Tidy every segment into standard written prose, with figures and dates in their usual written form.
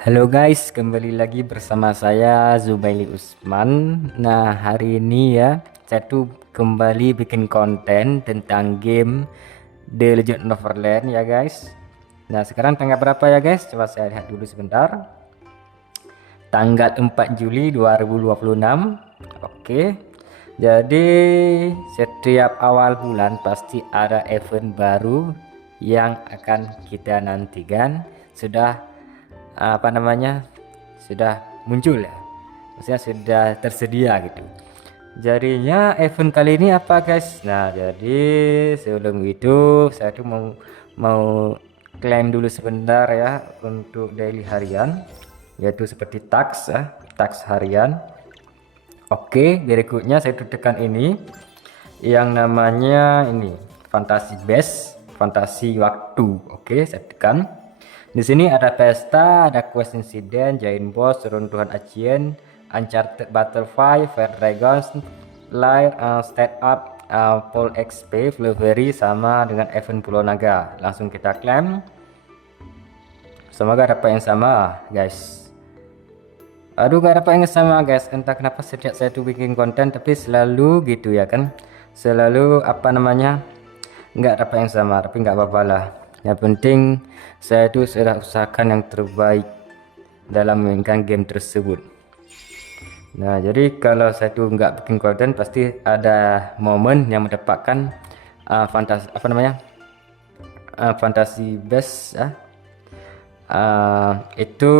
Halo guys, kembali lagi bersama saya Zubaili Usman. Nah, hari ini ya, saya tuh kembali bikin konten tentang game The Legend of Neverland ya guys. Nah, sekarang tanggal berapa ya guys? Coba saya lihat dulu sebentar. Tanggal 4 Juli 2026. Oke. Jadi, setiap awal bulan pasti ada event baru yang akan kita nantikan. Sudah muncul ya, maksudnya sudah tersedia gitu. Jadinya event kali ini apa guys? Nah, jadi sebelum itu saya tuh mau klaim dulu sebentar ya untuk daily harian, yaitu seperti tax ya, tax harian. Oke, berikutnya saya tekan ini yang namanya ini fantasi base, fantasi waktu. Oke, saya tekan. Di sini ada pesta, ada quest incident, giant boss, runtuhan ancient, uncharted butterfly, fair dragons, light, stat up, full XP, Fluvery sama dengan event Pulau Naga. Langsung kita klaim. Semoga dapat yang sama, guys. Aduh, gak dapat yang sama, guys. Entah kenapa setiap saya tuh bikin konten, tapi selalu gitu ya kan. Selalu nggak dapat yang sama, tapi nggak apa-apa lah. Yang penting saya itu sudah usahakan yang terbaik dalam memainkan game tersebut. Nah, jadi kalau saya tuh nggak bikin konten pasti ada momen yang mendapatkan fantasi best ya. Itu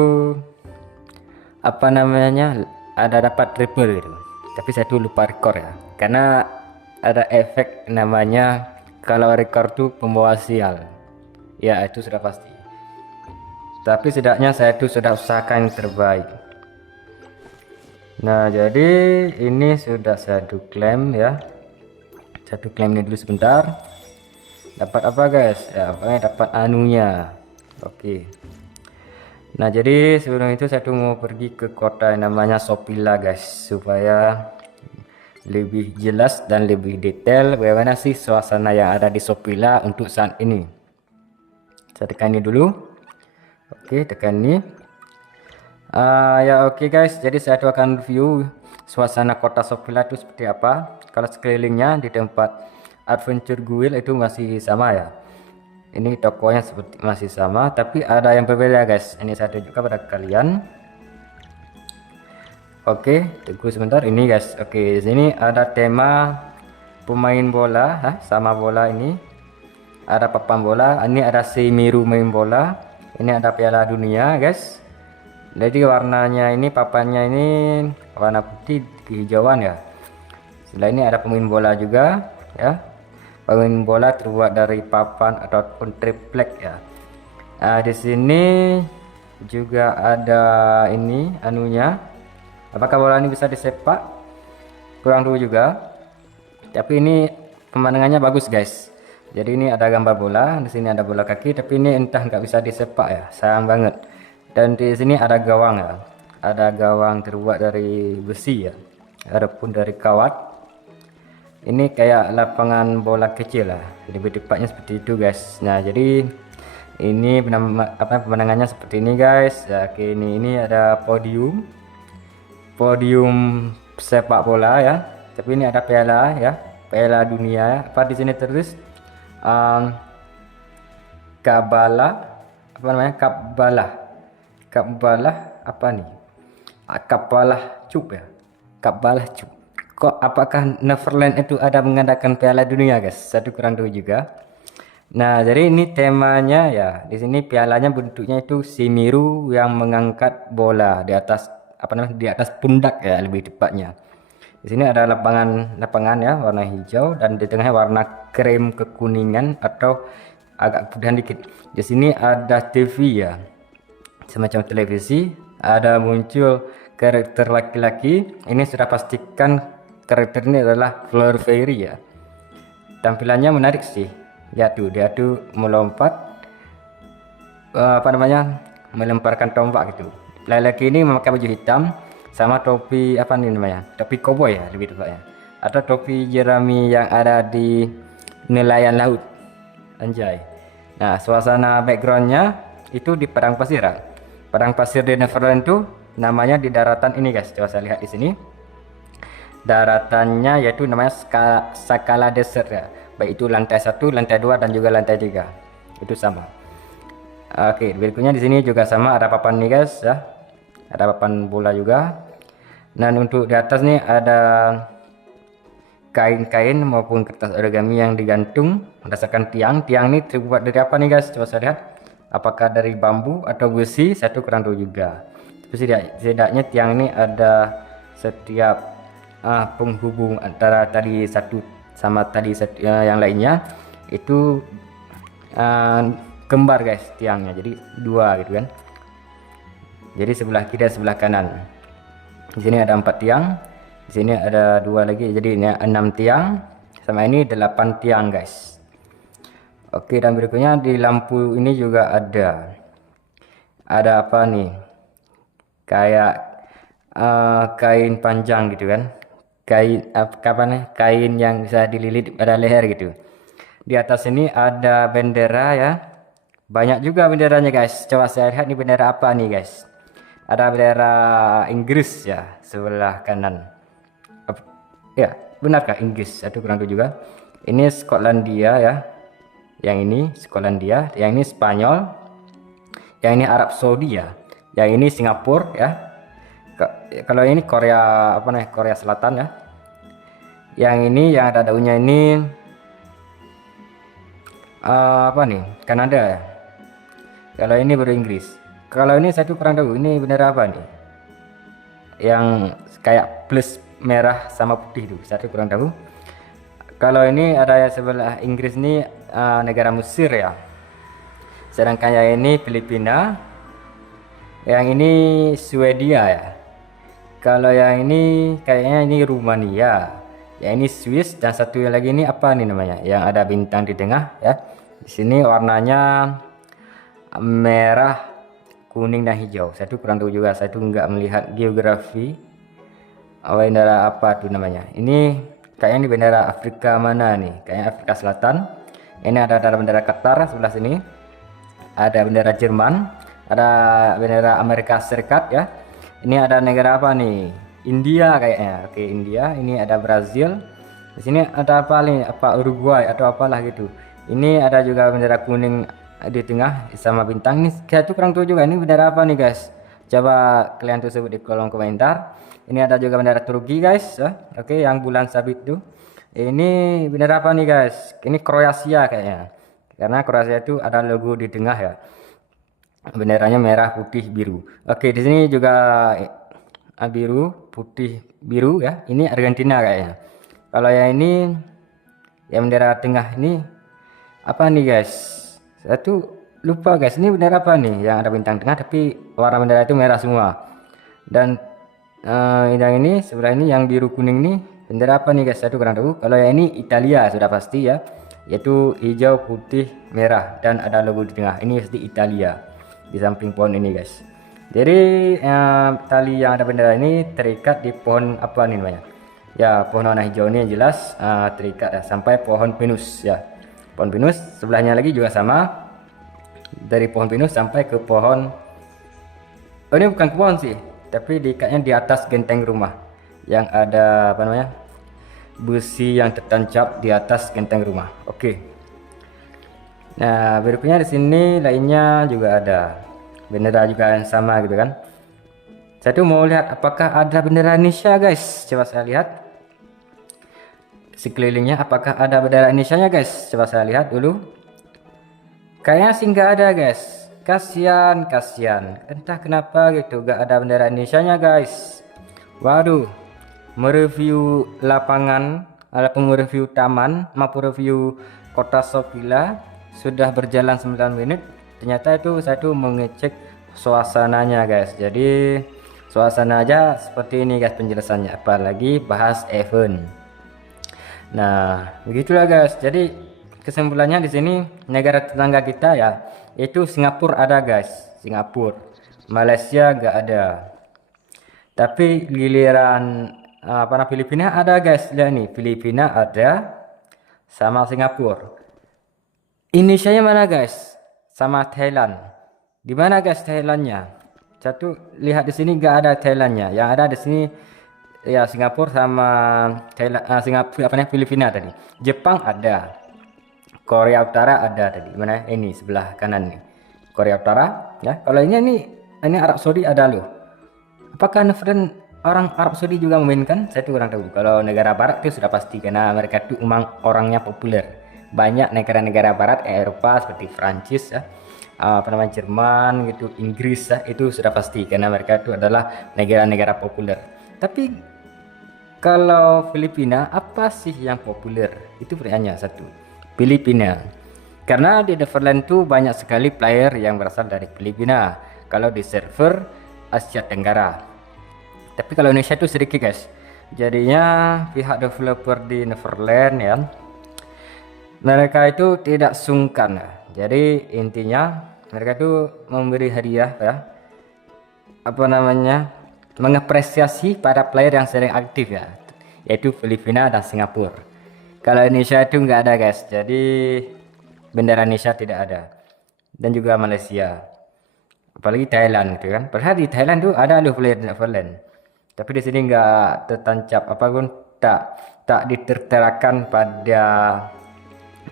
ada dapat triple gitu. Tapi saya tuh lupa record ya. Karena ada efek namanya kalau record tuh pembawa sial. Ya, itu sudah pasti. Tapi setidaknya saya itu sudah usahakan yang terbaik. Nah, jadi ini sudah saya klaim ya. Saya klaim ini dulu sebentar. Dapat apa guys? Ya, dapat anunya. Oke. Nah, jadi sebelum itu saya tuh mau pergi ke kota yang namanya Sopila guys, supaya lebih jelas dan lebih detail bagaimana sih suasana yang ada di Sopila untuk saat ini. Saya tekan ini dulu. Oke, tekan ini. Ya oke guys, jadi saya akan review suasana kota Sopila itu seperti apa. Kalau sekelilingnya di tempat Adventure Guild itu masih sama ya. Ini tokonya seperti masih sama, tapi ada yang berbeda guys. Ini saya tunjukkan pada kalian. Oke, tunggu sebentar ini guys. Oke, di sini ada tema pemain bola, sama bola ini. Ada papan bola, ini ada Semiru main bola, ini ada Piala Dunia guys. Jadi warnanya ini, papannya ini warna putih kehijauan ya. Setelah ini ada pemain bola juga ya. Pemain bola terbuat dari papan ataupun triplek ya. Nah, di sini juga ada ini anunya. Apakah bola ini bisa disepak? Kurang tahu juga. Tapi ini pemandangannya bagus guys. Jadi ini ada gambar bola, di sini ada bola kaki, tapi ini entah nggak bisa disepak ya, sayang banget. Dan di sini ada gawang ya, ada gawang terbuat dari besi ya, adapun dari kawat. Ini kayak lapangan bola kecil lah, lebih tepatnya seperti itu guys. Nah, jadi ini pemandangannya seperti ini guys. Ya, oke, ini ada podium sepak bola ya. Tapi ini ada piala ya, Piala Dunia ya. Apa di sini terus? Kabalah apa nih? Kabalah cup ya, Kabalah cup. Kok apakah Neverland itu ada mengadakan Piala Dunia guys? Satu kurang tahu juga. Nah, jadi ini temanya ya. Di sini pialanya bentuknya itu Semiru yang mengangkat bola di atas di atas pundak ya, lebih tepatnya. Di sini ada lapangan ya warna hijau dan di tengahnya warna krem kekuningan atau agak putih dikit. Di sini ada TV ya, semacam televisi. Ada muncul karakter laki-laki. Ini sudah pastikan karakter ini adalah Flower Fairy ya. Tampilannya menarik sih. Lihat tuh, dia tuh melompat, melemparkan tombak gitu. Laki-laki ini memakai baju hitam sama topi topi koboi ya lebih tepatnya, atau topi jerami yang ada di nelayan laut, anjay. Nah, suasana backgroundnya itu di padang pasir. Padang pasir di Neverland itu namanya di daratan ini guys. Coba saya lihat di sini. Daratannya yaitu namanya Sakala Desert ya. Baik itu lantai 1, lantai 2 dan juga lantai 3. Itu sama. Oke, berikutnya di sini juga sama, ada papan nih guys ya. Ada papan bola juga. Dan untuk di atas nih ada kain-kain maupun kertas origami yang digantung berdasarkan tiang. Tiang ini terbuat dari apa nih guys? Coba saya lihat. Apakah dari bambu atau besi? Saya tuh kurang tahu juga. Tapi setidaknya tiang ini ada setiap penghubung antara tadi satu sama tadi yang lainnya itu kembar guys tiangnya, jadi dua gitu kan. Jadi sebelah kiri dan sebelah kanan. Di sini ada 4 tiang, di sini ada 2 lagi, jadi ini 6 tiang, sama ini 8 tiang guys. Oke, dan berikutnya di lampu ini juga ada apa nih, kayak kain panjang gitu kan, kain yang bisa dililit pada leher gitu. Di atas ini ada bendera ya, banyak juga benderanya guys. Coba saya lihat nih bendera apa nih guys. Ada bendera Inggris ya sebelah kanan. Ya benarkah Inggris? Aduh kurang tahu juga. Ini Skotlandia ya, yang ini Skotlandia, yang ini Spanyol, yang ini Arab Saudi ya, yang ini Singapura ya. Kalau ini Korea apa nih, Korea Selatan ya. Yang ini yang ada daunnya ini apa nih, Kanada ya. Kalau ini baru Inggris. Kalau ini saya tuh kurang tahu ini bendera apa nih, yang kayak plus merah sama putih tuh, saya tuh kurang tahu. Kalau ini ada yang sebelah Inggris nih negara Mesir ya, sedangkan yang ini Filipina, yang ini Swedia ya. Kalau yang ini kayaknya ini Rumania, yang ini Swiss, dan satu yang lagi ini apa nih namanya, yang ada bintang di tengah ya. Di sini warnanya merah, kuning dan hijau. Saya tuh kurang tahu juga, saya tuh nggak melihat geografi. Bendera apa tuh namanya? Ini kayaknya ini bendera Afrika mana nih? Kayaknya Afrika Selatan. Ini ada bendera Qatar sebelah sini. Ada bendera Jerman, ada bendera Amerika Serikat ya. Ini ada negara apa nih? India kayaknya. Oke, India. Ini ada Brazil. Di sini ada apa nih? Apa Uruguay atau apalah gitu. Ini ada juga bendera kuning di tengah sama bintang. Ini saya tuh kurang tahu juga ini bendera apa nih guys. Coba kalian tuh sebut di kolom komentar. Ini ada juga bendera Turki guys ya. Oke, yang bulan sabit tuh. Ini bendera apa nih guys? Ini Kroasia kayaknya. Karena Kroasia itu ada logo di tengah ya. Benderanya merah, putih, biru. Oke, di sini juga biru, putih, biru ya. Ini Argentina kayaknya. Kalau yang ini yang bendera tengah ini apa nih guys? Saya tuh lupa guys. Ini bendera apa nih? Yang ada bintang tengah tapi warna bendera itu merah semua. Dan yang ini sebelah ini yang biru kuning nih bendera apa nih guys? Saya tuh kurang tahu. Kalau yang ini Italia sudah pasti ya. Yaitu hijau, putih, merah dan ada logo di tengah. Ini pasti Italia. Di samping pohon ini guys. Jadi tali yang ada bendera ini terikat di pohon apa nih namanya? Ya pohon warna hijau ini yang jelas terikat ya, sampai pohon pinus ya. Pohon pinus sebelahnya lagi juga sama, dari pohon pinus sampai ke pohon. Oh ini bukan pohon sih, tapi diikatnya di atas genteng rumah yang ada apa namanya? Besi yang tertancap di atas genteng rumah. Oke. Nah, berikutnya di sini lainnya juga ada bendera juga yang sama gitu kan. Saya tuh mau lihat apakah ada bendera Indonesia guys. Coba saya lihat sekelilingnya apakah ada bendera Indonesia nya guys. Coba saya lihat dulu. Kayaknya sih nggak ada guys. Kasian. Entah kenapa gitu nggak ada bendera Indonesia nya guys. Waduh, mereview lapangan ataupun mereview taman maupun review kota Sofila sudah berjalan 9 menit. Ternyata itu saya tuh mengecek suasananya guys. Jadi suasana aja seperti ini guys penjelasannya, apalagi bahas event. Nah begitulah guys. Jadi kesimpulannya di sini negara tetangga kita ya, itu Singapura ada guys, Singapura. Malaysia nggak ada. Tapi giliran Filipina ada guys. Lihat nih, Filipina ada sama Singapura. Indonesia nya mana guys? Sama Thailand. Di mana guys Thailandnya? satu lihat di sini nggak ada Thailandnya. Yang ada di sini ya Singapura sama Thailand, Singapura apa namanya Filipina tadi. Jepang ada. Korea Utara ada tadi. Mana? Ini sebelah kanan nih. Korea Utara ya. Kalau ini Arab Saudi ada loh. Apakah Neverland orang Arab Saudi juga memainkan? Saya tuh kurang tahu. Kalau negara barat itu sudah pasti karena mereka itu memang orangnya populer. Banyak negara-negara barat Eropa seperti Prancis ya, apa namanya Jerman gitu, Inggris ya, itu sudah pasti karena mereka itu adalah negara-negara populer. Tapi kalau Filipina apa sih yang populer? Itu pertanyaannya satu. Filipina. Karena di Neverland itu banyak sekali player yang berasal dari Filipina. Kalau di server Asia Tenggara. Tapi kalau Indonesia itu sedikit guys. Jadinya pihak developer di Neverland ya, mereka itu tidak sungkan ya. Jadi intinya mereka itu memberi hadiah ya, apa namanya, mengapresiasi para player yang sering aktif ya, yaitu Filipina dan Singapura. Kalau Indonesia itu nggak ada guys, jadi bendera Indonesia tidak ada, dan juga Malaysia, apalagi Thailand gitu kan. Padahal di Thailand tuh ada loh player Neverland, tapi di sini nggak tertancap apapun, tak diterterakan pada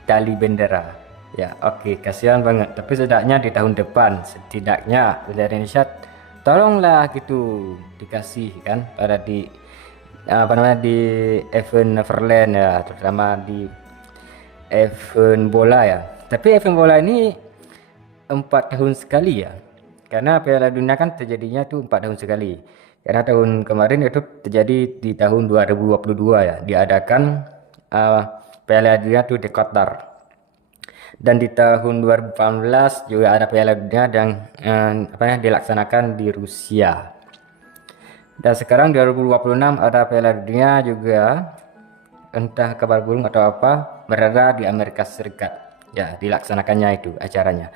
tali bendera ya. Oke, kasihan banget, tapi setidaknya di tahun depan setidaknya bendera Indonesia tolonglah gitu dikasih kan pada di apa namanya di event Neverland ya, terutama di event bola ya. Tapi event bola ini 4 tahun sekali ya, karena Piala Dunia kan terjadinya tuh 4 tahun sekali. Karena tahun kemarin itu terjadi di tahun 2022 ya, diadakan Piala Dunia itu di Qatar, dan di tahun 2018 juga ada Piala Dunia yang dilaksanakan di Rusia, dan sekarang 2026 ada Piala Dunia juga, entah kabar burung atau apa, berada di Amerika Serikat ya, dilaksanakannya itu acaranya.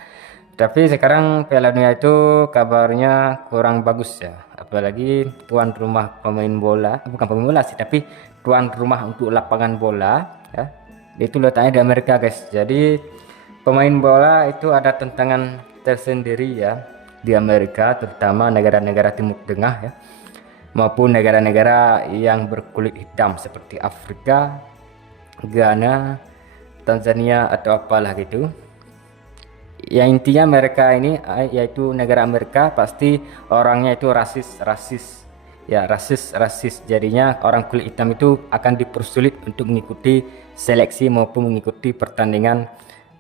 Tapi sekarang Piala Dunia itu kabarnya kurang bagus ya, apalagi tuan rumah pemain bola, bukan pemain bola sih, tapi tuan rumah untuk lapangan bola ya, itu letaknya di Amerika guys. Jadi pemain bola itu ada tantangan tersendiri ya di Amerika, terutama negara-negara Timur Tengah ya, maupun negara-negara yang berkulit hitam seperti Afrika, Ghana, Tanzania atau apalah gitu. Yang intinya mereka ini yaitu negara Amerika pasti orangnya itu rasis ya, rasis. Jadinya orang kulit hitam itu akan dipersulit untuk mengikuti seleksi maupun mengikuti pertandingan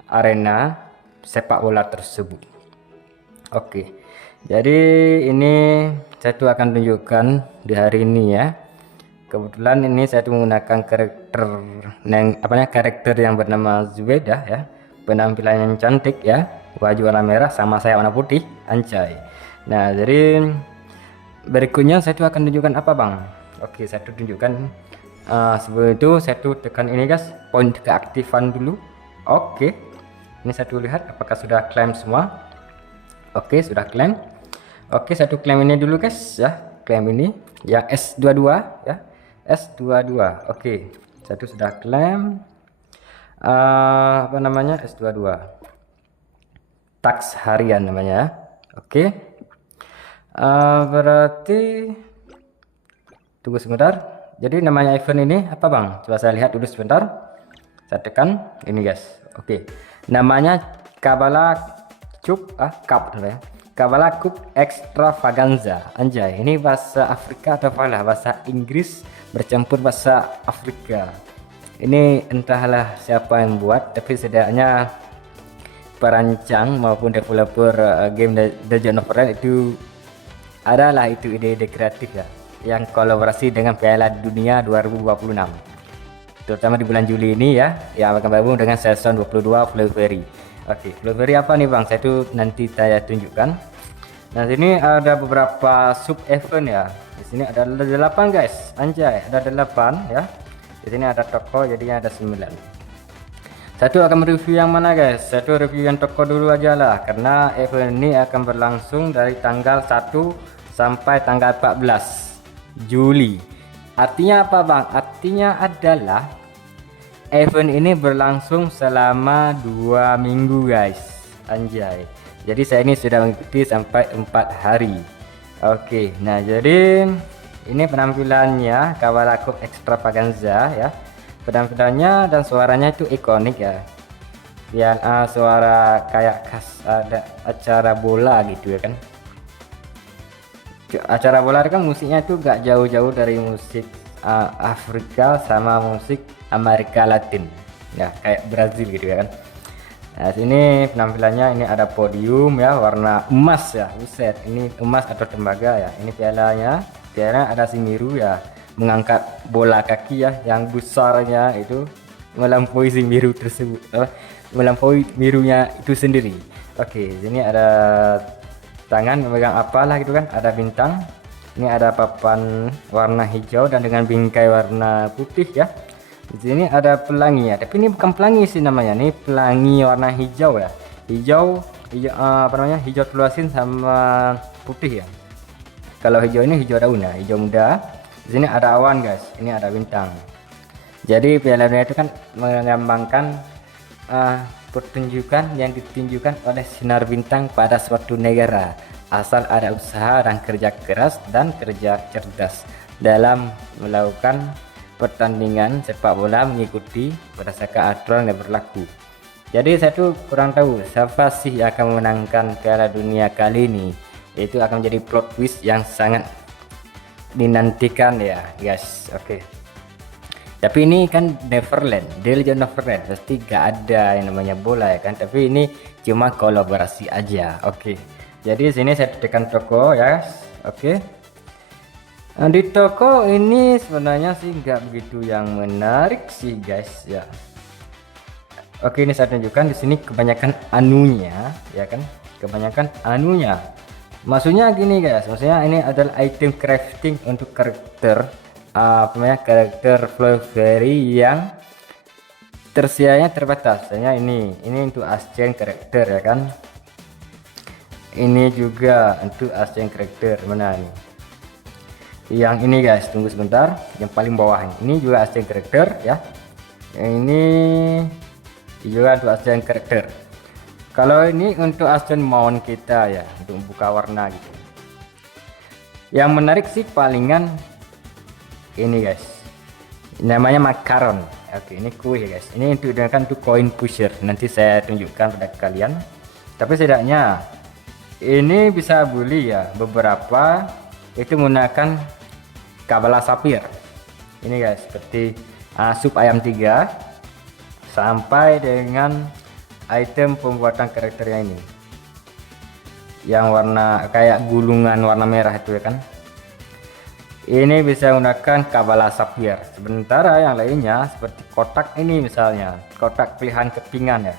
arena sepak bola tersebut. Oke, jadi ini saya tuh akan tunjukkan di hari ini ya. Kebetulan ini saya tuh menggunakan karakter yang bernama Zubedah ya, penampilannya cantik ya, baju warna merah sama saya warna putih, anjay. Nah, jadi berikutnya saya tuh akan tunjukkan apa bang. Oke, saya tuh tunjukkan sebelum itu saya tuh tekan ini guys, poin keaktifan dulu. Oke, ini saya tuh lihat apakah sudah klaim semua. Oke, sudah klaim. Oke, saya tuh klaim ini dulu guys ya, klaim ini ya, S22 ya, S22. Oke, saya tuh sudah klaim apa namanya, S22 tax harian namanya. Oke, berarti tunggu sebentar. Jadi namanya event ini apa bang? Coba saya lihat dulu sebentar. Saya tekan ini guys. Oke, namanya Kabbalah Cup Cup ya, Kabbalah Cup Extravaganza. Anjay, ini bahasa Afrika atau apalah, bahasa Inggris bercampur bahasa Afrika. Ini entahlah siapa yang buat, tapi setidaknya perancang maupun developer game The Neverland itu adalah itu ide-ide kreatif ya, yang kolaborasi dengan Piala Dunia 2026, terutama di bulan Juli ini ya, yang akan bergabung dengan season 22 Februari. Oke, Februari apa nih bang? Saya tuh nanti saya tunjukkan. Nah, sini ada beberapa sub event ya. Di sini ada 8 guys, anjay, ada 8 ya. Di sini ada toko, jadinya ada 9. Satu akan review yang mana guys? Satu review yang toko dulu aja lah, karena event ini akan berlangsung dari tanggal 1 sampai tanggal 14 Juli. Artinya apa bang? Artinya adalah event ini berlangsung selama 2 minggu guys, anjay. Jadi saya ini sudah mengikuti sampai 4 hari. Oke, nah jadi ini penampilannya Kavala Cup Extravaganza ya. Penampilannya dan suaranya itu ikonik ya. Yang suara kayak khas ada acara bola gitu ya kan. Acara bola kan musiknya itu gak jauh-jauh dari musik Afrika sama musik Amerika Latin ya, kayak Brazil gitu ya kan. Nah sini penampilannya, ini ada podium ya warna emas ya, buset ini emas atau tembaga ya. Ini pialanya ada si Miru ya, mengangkat bola kaki ya yang besarnya itu melampaui si Miru tersebut, melampaui Mirunya itu sendiri. Oke, sini ada tangan memegang apalah gitu kan, ada bintang. Ini ada papan warna hijau dan dengan bingkai warna putih ya. Di sini ada pelangi ya, tapi ini bukan pelangi sih namanya, ini pelangi warna hijau ya. Hijau apa namanya, hijau telur asin sama putih ya. Kalau hijau ini hijau daun ya, hijau muda. Di sini ada awan guys, ini ada bintang. Jadi Piala Dunia itu kan menggambarkan pertunjukan yang ditunjukkan oleh sinar bintang pada suatu negara, asal ada usaha dan kerja keras dan kerja cerdas dalam melakukan pertandingan sepak bola mengikuti berdasarkan aturan yang berlaku. Jadi saya tuh kurang tahu siapa sih yang akan memenangkan Piala Dunia kali ini. Itu akan menjadi plot twist yang sangat dinantikan ya guys. Oke. Tapi ini kan Neverland, The Legend of Neverland, pasti gak ada yang namanya bola ya kan. Tapi ini cuma kolaborasi aja. Oke. Jadi sini saya tekan toko ya. Oke. Nah, di toko ini sebenarnya sih nggak begitu yang menarik sih guys ya. Oke, ini saya tunjukkan di sini kebanyakan anunya ya kan, kebanyakan anunya. Maksudnya gini guys, maksudnya ini adalah item crafting untuk karakter apa namanya, karakter Flowberry yang tersedianya terbatas. Misalnya ini untuk Ascent karakter ya kan. Ini juga untuk Ascent karakter mana nih? Yang ini guys, tunggu sebentar, yang paling bawah ini juga Ascent karakter ya. Ini juga untuk Ascent karakter. Kalau ini untuk Ascent mount kita ya, untuk buka warna gitu. Yang menarik sih palingan ini guys, namanya makaron. Oke, ini kue ya guys, ini untuk digunakan untuk coin pusher, nanti saya tunjukkan pada kalian. Tapi setidaknya ini bisa beli ya, beberapa itu menggunakan Kavala Sapphire ini guys, seperti sup ayam 3 sampai dengan item pembuatan karakternya ini yang warna kayak gulungan warna merah itu ya kan. Ini bisa menggunakan Kavala Sapphire. Sementara yang lainnya seperti kotak ini, misalnya kotak pilihan kepingan ya,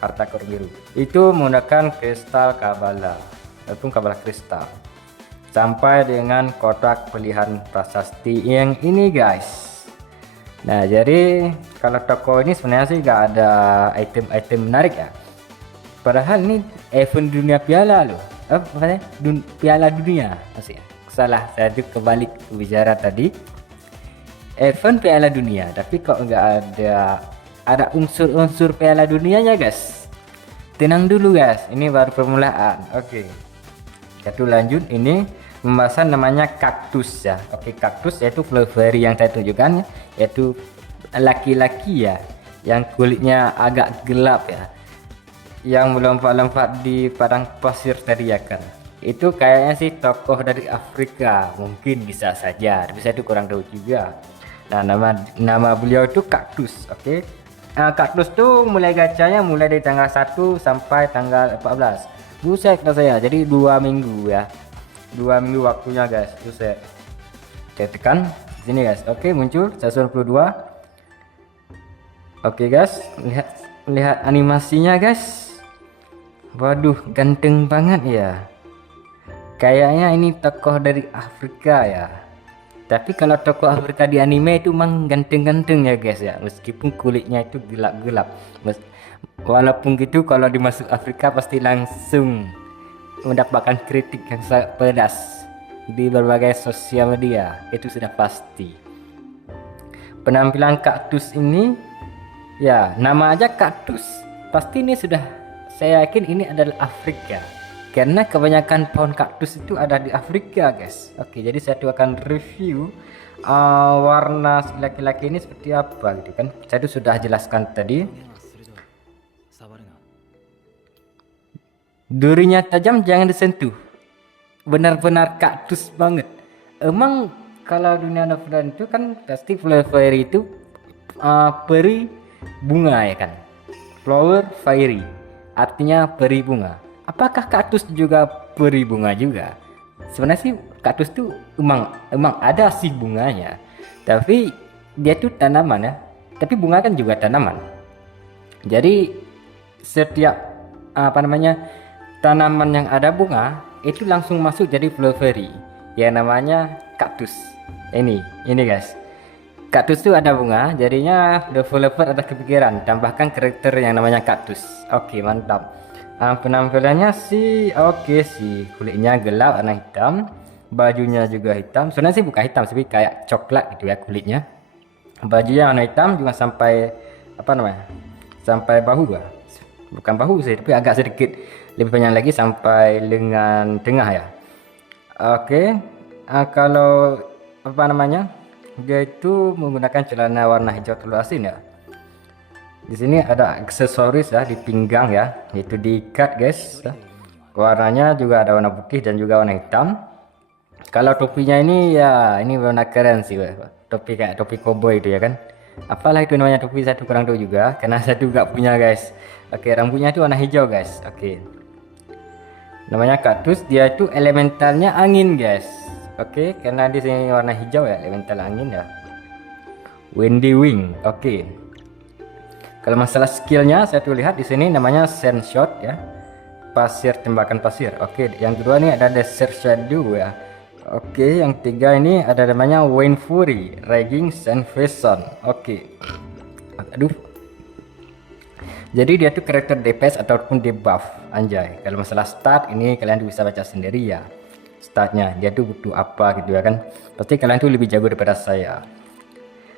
harta karun biru, itu menggunakan kristal Kavala ataupun Kavala kristal, sampai dengan kotak pilihan prasasti yang ini guys. Nah jadi kalau toko ini sebenarnya sih gak ada item-item menarik ya, padahal ini event dunia piala loh, makanya piala dunia masih ya. Salah, saya tuh kebalik bicara tadi, event piala dunia, tapi kok nggak ada unsur-unsur piala dunianya guys. Tenang dulu guys, ini baru permulaan. Oke, kita lanjut. Ini pembahasan namanya kaktus ya. Oke, kaktus yaitu Flowberry yang saya tunjukkan, yaitu laki-laki ya, yang kulitnya agak gelap ya, yang melompat-lompat di padang pasir tadi ya kan. Itu kayaknya sih tokoh dari Afrika, mungkin bisa saja, tapi saya itu kurang tahu juga. Nah nama beliau itu kaktus. Oke. Kaktus tuh mulai gacanya mulai dari tanggal 1 sampai tanggal 14. Buset lah saya, jadi 2 minggu ya, 2 minggu waktunya guys. Buset, saya tekan sini guys. Oke, muncul 122. Oke guys, lihat animasinya guys. Waduh, ganteng banget ya. Kayaknya ini tokoh dari Afrika ya. Tapi kalau tokoh Afrika di anime itu memang ganteng-ganteng ya guys ya. Meskipun kulitnya itu gelap-gelap. Walaupun gitu kalau dimasuk Afrika pasti langsung mendapatkan kritik yang sangat pedas di berbagai sosial media. Itu sudah pasti. Penampilan kaktus ini ya, nama aja kaktus. Pasti ini sudah, saya yakin ini adalah Afrika. karena kebanyakan pohon kaktus itu ada di Afrika guys. Oke, jadi saya tuh akan review warna si laki-laki ini seperti apa gitu kan. Saya tuh sudah jelaskan tadi. Durinya tajam, jangan disentuh. Benar-benar kaktus banget. Emang kalau dunia offline itu kan pasti flower fairy itu peri bunga ya kan. Flower fairy artinya peri bunga. Apakah kaktus juga peri bunga juga? Sebenarnya sih kaktus tuh emang ada sih bunganya. Tapi dia tuh tanaman ya. Tapi bunga kan juga tanaman. Jadi setiap tanaman yang ada bunga itu langsung masuk jadi flower fairy. Ya namanya kaktus. Ini guys. Kaktus itu ada bunga, jadinya developer ada kepikiran tambahkan karakter yang namanya kaktus. Oke, mantap. Penampilannya sih oke sih, kulitnya gelap warna hitam, bajunya juga hitam. Sebenarnya sih bukan hitam, tapi kayak coklat gitu ya kulitnya. Bajunya warna hitam juga sampai sampai bahu ya. Bukan bahu sih, tapi agak sedikit lebih panjang lagi sampai lengan tengah ya. Oke, kalau dia itu menggunakan celana warna hijau telur asin ya. Di sini ada aksesoris ya di pinggang ya, itu diikat guys. Warnanya juga ada warna putih dan juga warna hitam. Kalau topinya ini ya, ini warna keren sih, topi kayak topi koboi itu ya kan. Apalah itu namanya topi, saya tuh kurang tahu juga karena saya juga punya guys. Oke, rambutnya itu warna hijau guys. Oke, namanya kaktus, dia itu elementalnya angin guys. Oke, karena di sini warna hijau ya, elemental angin ya. Windy wing. Oke. Kalau masalah skillnya saya tuh lihat di sini namanya sand shot ya. Pasir, tembakan pasir. Oke, yang kedua ini ada desert shadow ya. Oke, yang tiga ini ada namanya wind fury, raging sand vision. Oke. Aduh. Jadi dia tuh karakter DPS ataupun debuff, anjay. Kalau masalah stat ini kalian bisa baca sendiri ya. Statnya dia tuh butuh apa gitu ya kan, pasti kalian tuh lebih jago daripada saya.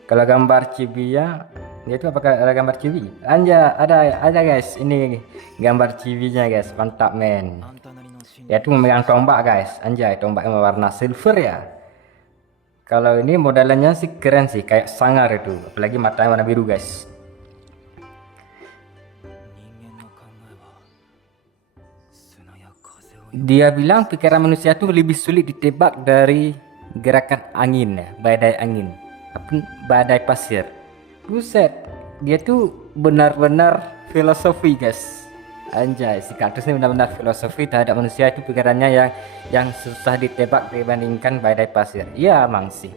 Kalau gambar cibinya dia tuh apakah ada gambar cibi? Ada guys, ini gambar cibinya guys, mantap men. Dia tuh memegang tombak guys, anjay, tombak yang warna silver ya. Kalau ini modelannya sih keren sih, kayak sangar itu, apalagi matanya warna biru guys. Dia bilang pikiran manusia tuh lebih sulit ditebak dari gerakan angin ya, badai angin, badai pasir. Buset, dia tuh benar-benar filosofi guys. Anjay, si kaktus ini benar-benar filosofi terhadap manusia, itu pikirannya yang susah ditebak dibandingkan badai pasir. Iya emang sih,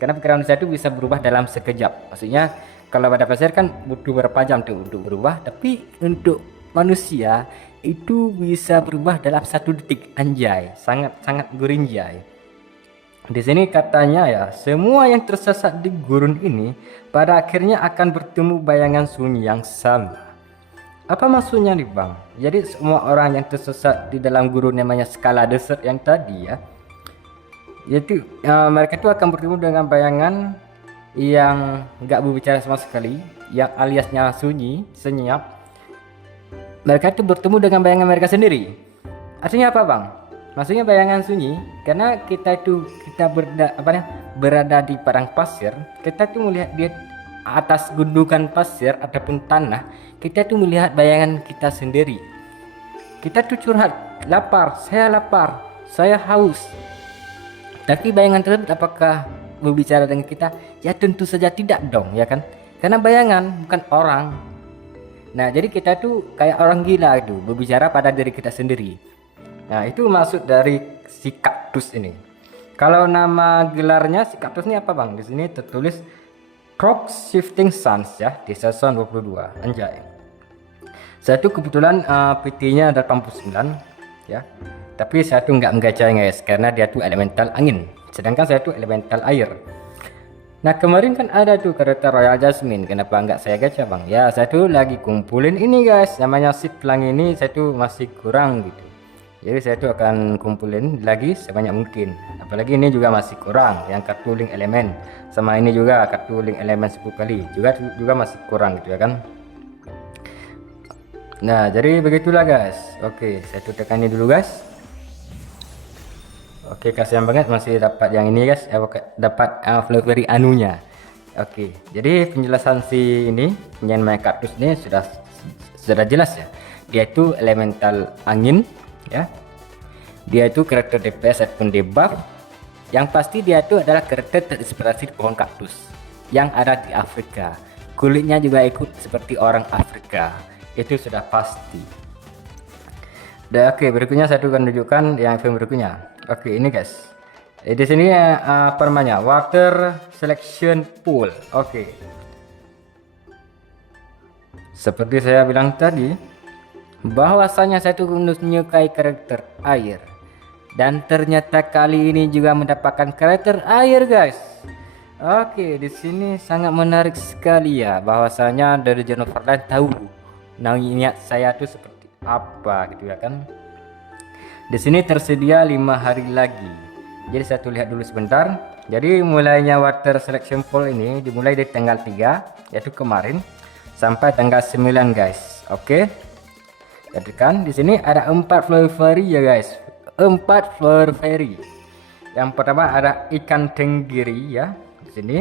karena pikiran manusia itu bisa berubah dalam sekejap. Maksudnya kalau badai pasir kan butuh berapa jam tuh untuk berubah, tapi untuk manusia itu bisa berubah dalam 1 detik. Anjay, sangat gurinjay. Di sini katanya ya, semua yang tersesat di gurun ini pada akhirnya akan bertemu bayangan sunyi yang sama. Apa maksudnya nih bang? Jadi semua orang yang tersesat di dalam gurun namanya skala desert yang tadi ya, yaitu mereka itu akan bertemu dengan bayangan yang nggak berbicara sama sekali, yang aliasnya sunyi, senyap. Mereka itu bertemu dengan bayangan mereka sendiri. Artinya apa bang? Maksudnya bayangan sunyi, karena kita berada di padang pasir, kita tuh melihat di atas gundukan pasir ataupun tanah, kita tuh melihat bayangan kita sendiri. Kita tuh curhat, lapar, saya haus. Tapi bayangan tersebut apakah berbicara dengan kita? Ya tentu saja tidak dong, ya kan? Karena bayangan bukan orang. Nah, jadi kita tuh kayak orang gila itu, berbicara pada diri kita sendiri. Nah, itu maksud dari si kaktus ini. Kalau nama gelarnya si kaktus ini apa bang? Di sini tertulis Crop Shifting Suns ya, di season 22. Anjay. Saya tuh kebetulan PT-nya ada 89 ya. Tapi saya tuh nggak menggacha guys, karena dia tuh elemental angin. Sedangkan saya tuh elemental air. Nah kemarin kan ada tuh karakter Royal Jasmine, kenapa nggak saya gacha bang? Ya saya tuh lagi kumpulin ini guys, namanya si pelangi ini saya tuh masih kurang gitu. Jadi saya tuh akan kumpulin lagi sebanyak mungkin. Apalagi ini juga masih kurang, yang kartu link elemen. Sama ini juga kartu link elemen 10 kali, juga masih kurang gitu ya kan. Nah, jadi begitulah guys. Oke, saya tekan ini dulu guys. Oke, kasihan banget masih dapat yang ini guys. Dapat Flowberry anunya. Oke, jadi penjelasan si ini penyanyi kaktus ini sudah jelas ya. Dia itu elemental angin ya. Dia itu karakter DPS ataupun debuff. Yang pasti dia itu adalah karakter terinspirasi pohon kaktus yang ada di Afrika. Kulitnya juga ikut seperti orang Afrika. Itu sudah pasti. Dan oke, berikutnya saya akan tunjukkan yang film berikutnya. Oke, ini guys. Di sini apa namanya? Water selection pool. Oke. Seperti saya bilang tadi, bahwasanya saya tuh menyukai karakter air. Dan ternyata kali ini juga mendapatkan karakter air, guys. Oke, di sini sangat menarik sekali ya, bahwasanya dari Jenniferland tahu niat saya tuh seperti apa gitu ya kan. Di sini tersedia 5 hari lagi. Jadi saya lihat dulu sebentar. Jadi mulainya water selection pool ini dimulai dari tanggal 3 yaitu kemarin sampai tanggal 9 guys. Oke. Jadi kan di sini ada 4 flower fairy ya guys. 4 flower fairy. Yang pertama ada ikan tenggiri ya di sini,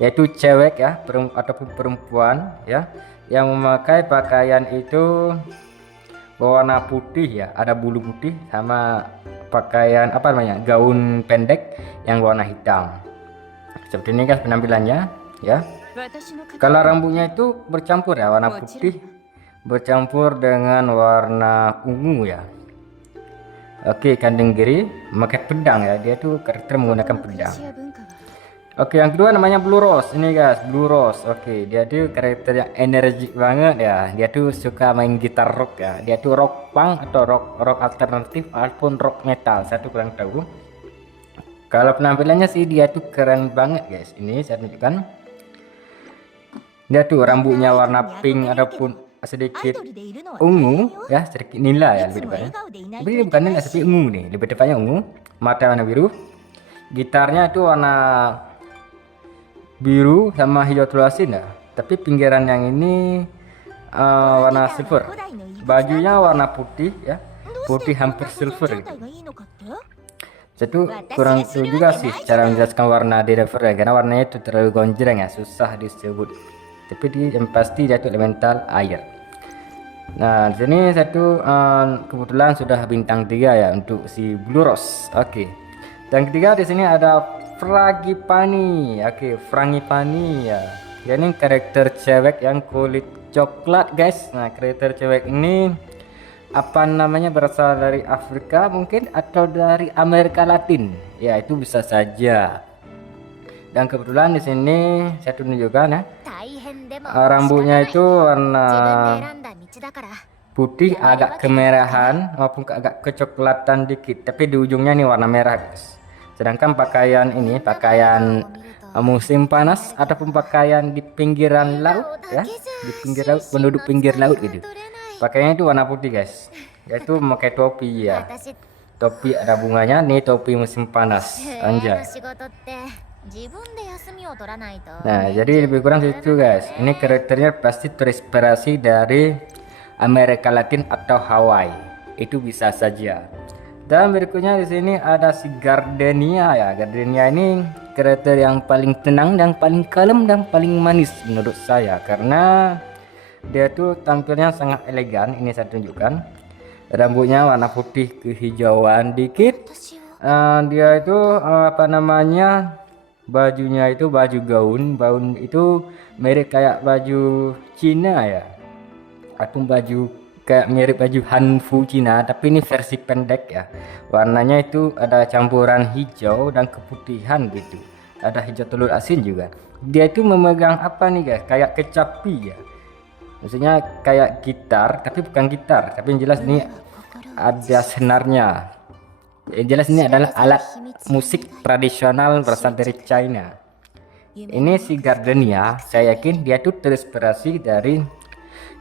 yaitu cewek ya ataupun perempuan ya yang memakai pakaian itu berwarna putih ya, ada bulu putih sama pakaian apa namanya gaun pendek yang warna hitam. Seperti ini guys penampilannya ya. Kalau rambutnya itu bercampur ya, warna putih bercampur dengan warna ungu ya. Oke, ikan tenggiri memakai pedang ya, dia tuh karakter menggunakan pedang. Oke, yang kedua namanya Blue Rose. Ini guys, Blue Rose. Oke, dia tuh karakter yang energik banget ya. Dia tuh suka main gitar rock ya. Dia tuh rock punk atau rock alternatif ataupun rock metal. Saya tuh kurang tahu. Kalau penampilannya sih dia tuh keren banget guys. Ini saya tunjukkan. Dia tuh rambutnya warna pink ataupun sedikit ungu ya, sedikit nila ya lebih tepatnya. Tapi ini bukan nila, tapi ungu nih, lebih tepatnya ungu. Mata warna biru. Gitarnya itu warna biru sama hijau tulasin ya, tapi pinggiran yang ini warna silver. Bajunya warna putih ya, putih hampir silver gitu. Itu kurang tahu juga sih cara menjelaskan warna di Denver ya, karena warnanya itu terlalu gonjreng ya, susah disebut. Tapi yang pasti dia itu elemental air. Nah, di sini satu kebetulan sudah bintang 3 ya untuk si Blue Rose. Oke. Dan ketiga di sini ada Frangipani. Oke, Frangipani ya. Dia ini karakter cewek yang kulit coklat, guys. Nah, karakter cewek ini apa namanya berasal dari Afrika mungkin atau dari Amerika Latin. Ya, itu bisa saja. Dan kebetulan di sini saya tunjukkan ya. Rambutnya itu warna putih agak kemerahan maupun agak kecoklatan dikit, tapi di ujungnya nih warna merah, guys. Sedangkan pakaian ini pakaian musim panas ataupun pakaian di pinggiran laut ya, di pinggir laut, penduduk pinggir laut gitu. Pakaiannya itu warna putih guys, yaitu memakai topi ya. Topi ada bunganya nih, topi musim panas anjay. Nah, jadi lebih kurang situ guys. Ini karakternya pasti terinspirasi dari Amerika Latin atau Hawaii. Itu bisa saja. Dan berikutnya di sini ada si Gardenia ya. Gardenia ini karakter yang paling tenang dan paling kalem dan paling manis menurut saya, karena dia tuh tampilnya sangat elegan. Ini saya tunjukkan. Rambutnya warna putih kehijauan dikit. Dia itu apa namanya? Bajunya itu baju gaun itu mirip kayak baju Cina ya, atau baju kayak mirip baju Hanfu Cina, tapi ini versi pendek ya. Warnanya itu ada campuran hijau dan keputihan gitu, ada hijau telur asin juga. Dia itu memegang apa nih guys, kayak kecapi ya, maksudnya kayak gitar tapi bukan gitar, tapi yang jelas ini ada senarnya. Yang jelas ini adalah alat musik tradisional berasal dari China. Ini si Gardenia, saya yakin dia tuh terinspirasi dari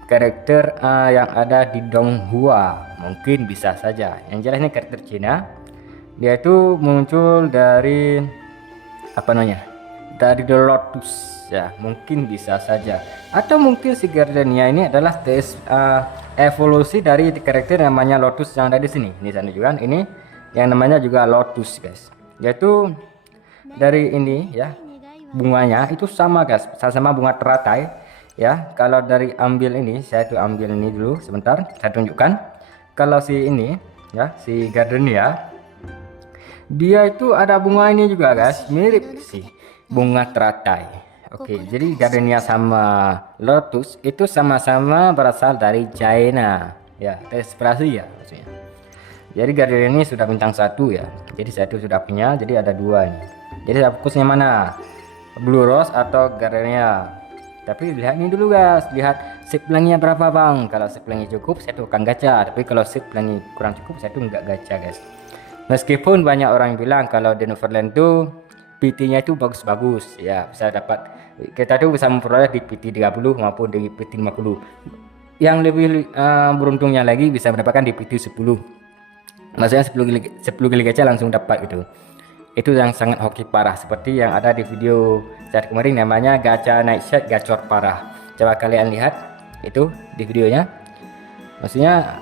karakter yang ada di Donghua, mungkin bisa saja. Yang jelas ini karakter Cina. Dia itu muncul dari apa namanya, dari The Lotus ya, mungkin bisa saja. Atau mungkin si Gardenia ini adalah evolusi dari karakter namanya Lotus yang ada di sini. Ini sana juga ini yang namanya juga Lotus guys, yaitu dari ini ya, bunganya itu sama guys, sama bunga teratai ya. Kalau dari ambil ini, saya tuh ambil ini dulu sebentar, saya tunjukkan. Kalau si ini ya, si Gardenia, dia itu ada bunga ini juga guys, mirip sih bunga teratai. Oke, jadi Gardenia sama Lotus itu sama-sama berasal dari China ya, terinspirasi ya maksudnya. Jadi Gardenia ini sudah bintang 1 ya, jadi satu sudah punya, jadi ada 2 ini. Jadi fokusnya mana, Blue Rose atau Gardenia? Tapi lihat ini dulu guys, lihat sip pelanginya berapa bang. Kalau sip pelangi cukup saya tuh akan gacha, tapi kalau sip pelangi kurang cukup saya tuh nggak gacha guys. Meskipun banyak orang bilang kalau di Neverland tuh PT-nya itu bagus-bagus ya, bisa dapat, kita tuh bisa memperoleh di PT 30 maupun di PT 50. Yang lebih beruntungnya lagi bisa mendapatkan di PT 10. Maksudnya 10 kali gacha langsung dapat gitu. Itu yang sangat hoki parah, seperti yang ada di video saat kemarin namanya gacha night set gacor parah. Coba kalian lihat itu di videonya. Maksudnya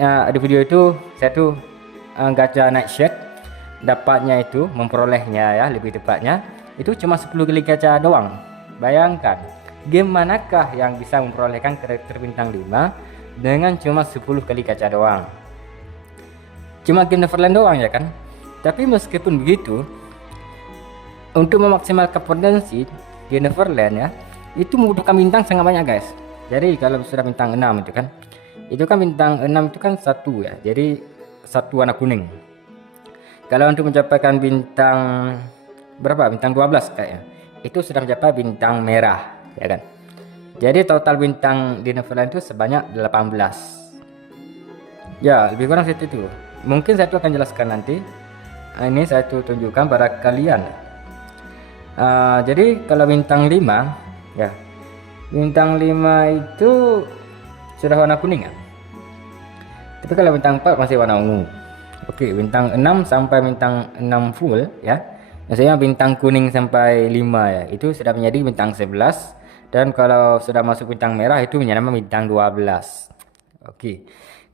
ya, di video itu saya tuh gacha night set, dapatnya itu memperolehnya ya, lebih tepatnya itu cuma 10 kali gacha doang. Bayangkan game manakah yang bisa memperolehkan karakter bintang 5 dengan cuma 10 kali gacha doang. Cuma game Neverland doang ya kan. Tapi meskipun begitu, untuk memaksimalkan potensi di Neverland ya, itu membutuhkan bintang sangat banyak guys. Jadi kalau sudah bintang 6 itu kan bintang 6 itu kan 1 ya, jadi 1 warna kuning. Kalau untuk mencapaikan bintang berapa, bintang 12 kayaknya, itu sudah mencapai bintang merah ya kan. Jadi total bintang di Neverland itu sebanyak 18 ya, lebih kurang seperti itu. Mungkin saya akan jelaskan nanti. Ini saya tunjukkan pada kalian. Jadi kalau bintang 5 ya, bintang 5 itu sudah warna kuning ya, tapi kalau bintang 4 masih warna ungu. Oke, bintang 6 sampai bintang 6 full ya, maksudnya bintang kuning sampai 5 ya, itu sudah menjadi bintang 11. Dan kalau sudah masuk bintang merah itu menjadi bintang 12. Oke,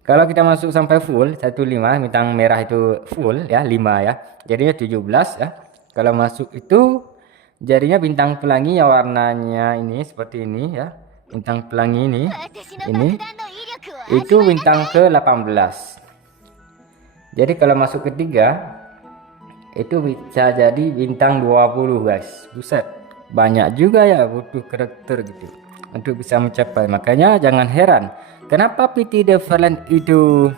kalau kita masuk sampai full 15, bintang merah itu full ya, 5 ya, jadinya 17 ya. Kalau masuk itu jadinya bintang pelangi yang warnanya ini seperti ini ya, bintang pelangi ini itu bintang ke 18. Jadi kalau masuk ketiga itu bisa jadi bintang 20 guys. Buset, banyak juga ya, butuh karakter gitu untuk bisa mencapai. Makanya jangan heran kenapa PT Neverland itu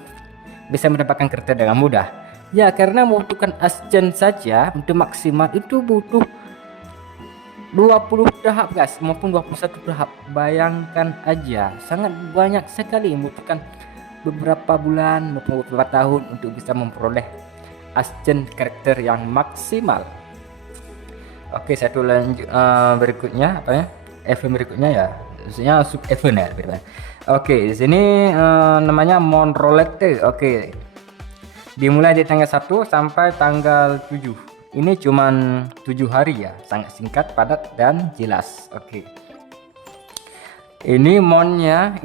bisa mendapatkan karakter dengan mudah. Ya karena membutuhkan ascent saja untuk maksimal itu butuh 20 tahap guys, maupun 21 tahap. Bayangkan aja, sangat banyak sekali, membutuhkan beberapa bulan maupun beberapa tahun untuk bisa memperoleh ascent karakter yang maksimal. Oke, satu lanjut berikutnya apa ya? Event berikutnya ya, maksudnya sub event ya. Oke, di sini namanya Monrolete. Oke, dimulai di tanggal 1 sampai tanggal 7. Ini cuman 7 hari ya, sangat singkat, padat dan jelas. Oke, ini monnya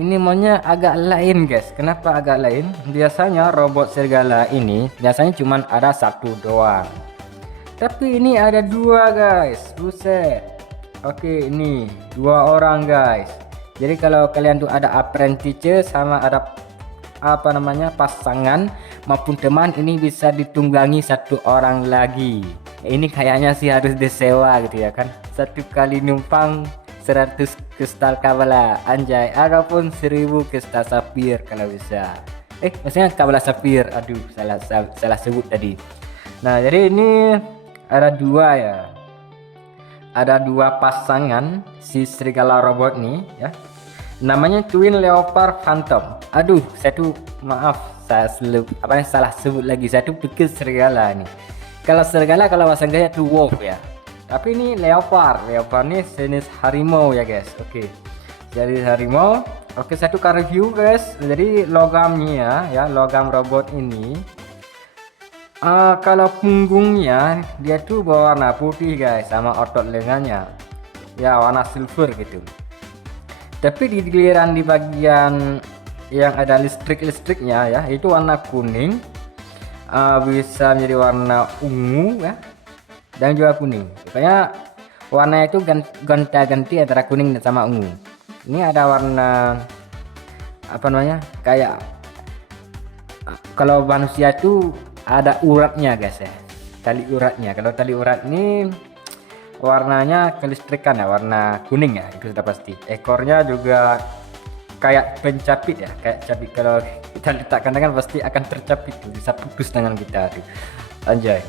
agak lain guys. Kenapa agak lain? Biasanya robot serigala ini biasanya cuman ada 1 doang, tapi ini ada 2 guys. Buset. Oke, ini 2 orang guys. Jadi kalau kalian tuh ada apprentice sama ada apa namanya pasangan maupun teman, ini bisa ditunggangi 1 orang lagi. Ini kayaknya sih harus disewa gitu ya kan. 1 kali numpang 100 kristal kabala anjay, ataupun 1000 kristal sapir kalau bisa. Maksudnya kabala sapir, aduh salah sebut tadi. Nah jadi ini ada 2 ya, ada 2 pasangan si serigala robot nih ya, namanya Twin Leopard Phantom. Aduh saya tuh maaf, saya salah sebut lagi. Saya tuh pikir serigala nih, kalau serigala kalau bahasa Inggrisnya tuh wolf ya, tapi ini leopard ini jenis harimau ya guys. Oke, jadi harimau. Oke, saya tuh review guys. Jadi logamnya ya, logam robot ini Kalau punggungnya dia tuh berwarna putih guys, sama otot lengannya ya warna silver gitu. Tapi di giliran di bagian yang ada listrik-listriknya ya itu warna kuning, bisa menjadi warna ungu ya, dan juga kuning. Pokoknya warnanya itu gonta-ganti antara kuning dan sama ungu. Ini ada warna apa namanya, kayak kalau manusia itu ada uratnya guys ya, tali uratnya. Kalau tali urat ini warnanya kelistrikan ya, warna kuning ya, itu sudah pasti. Ekornya juga kayak pencapit ya, kayak capit. Kalau kita letakkan tangan pasti akan tercapit tuh, bisa putus tangan kita tuh. Anjay.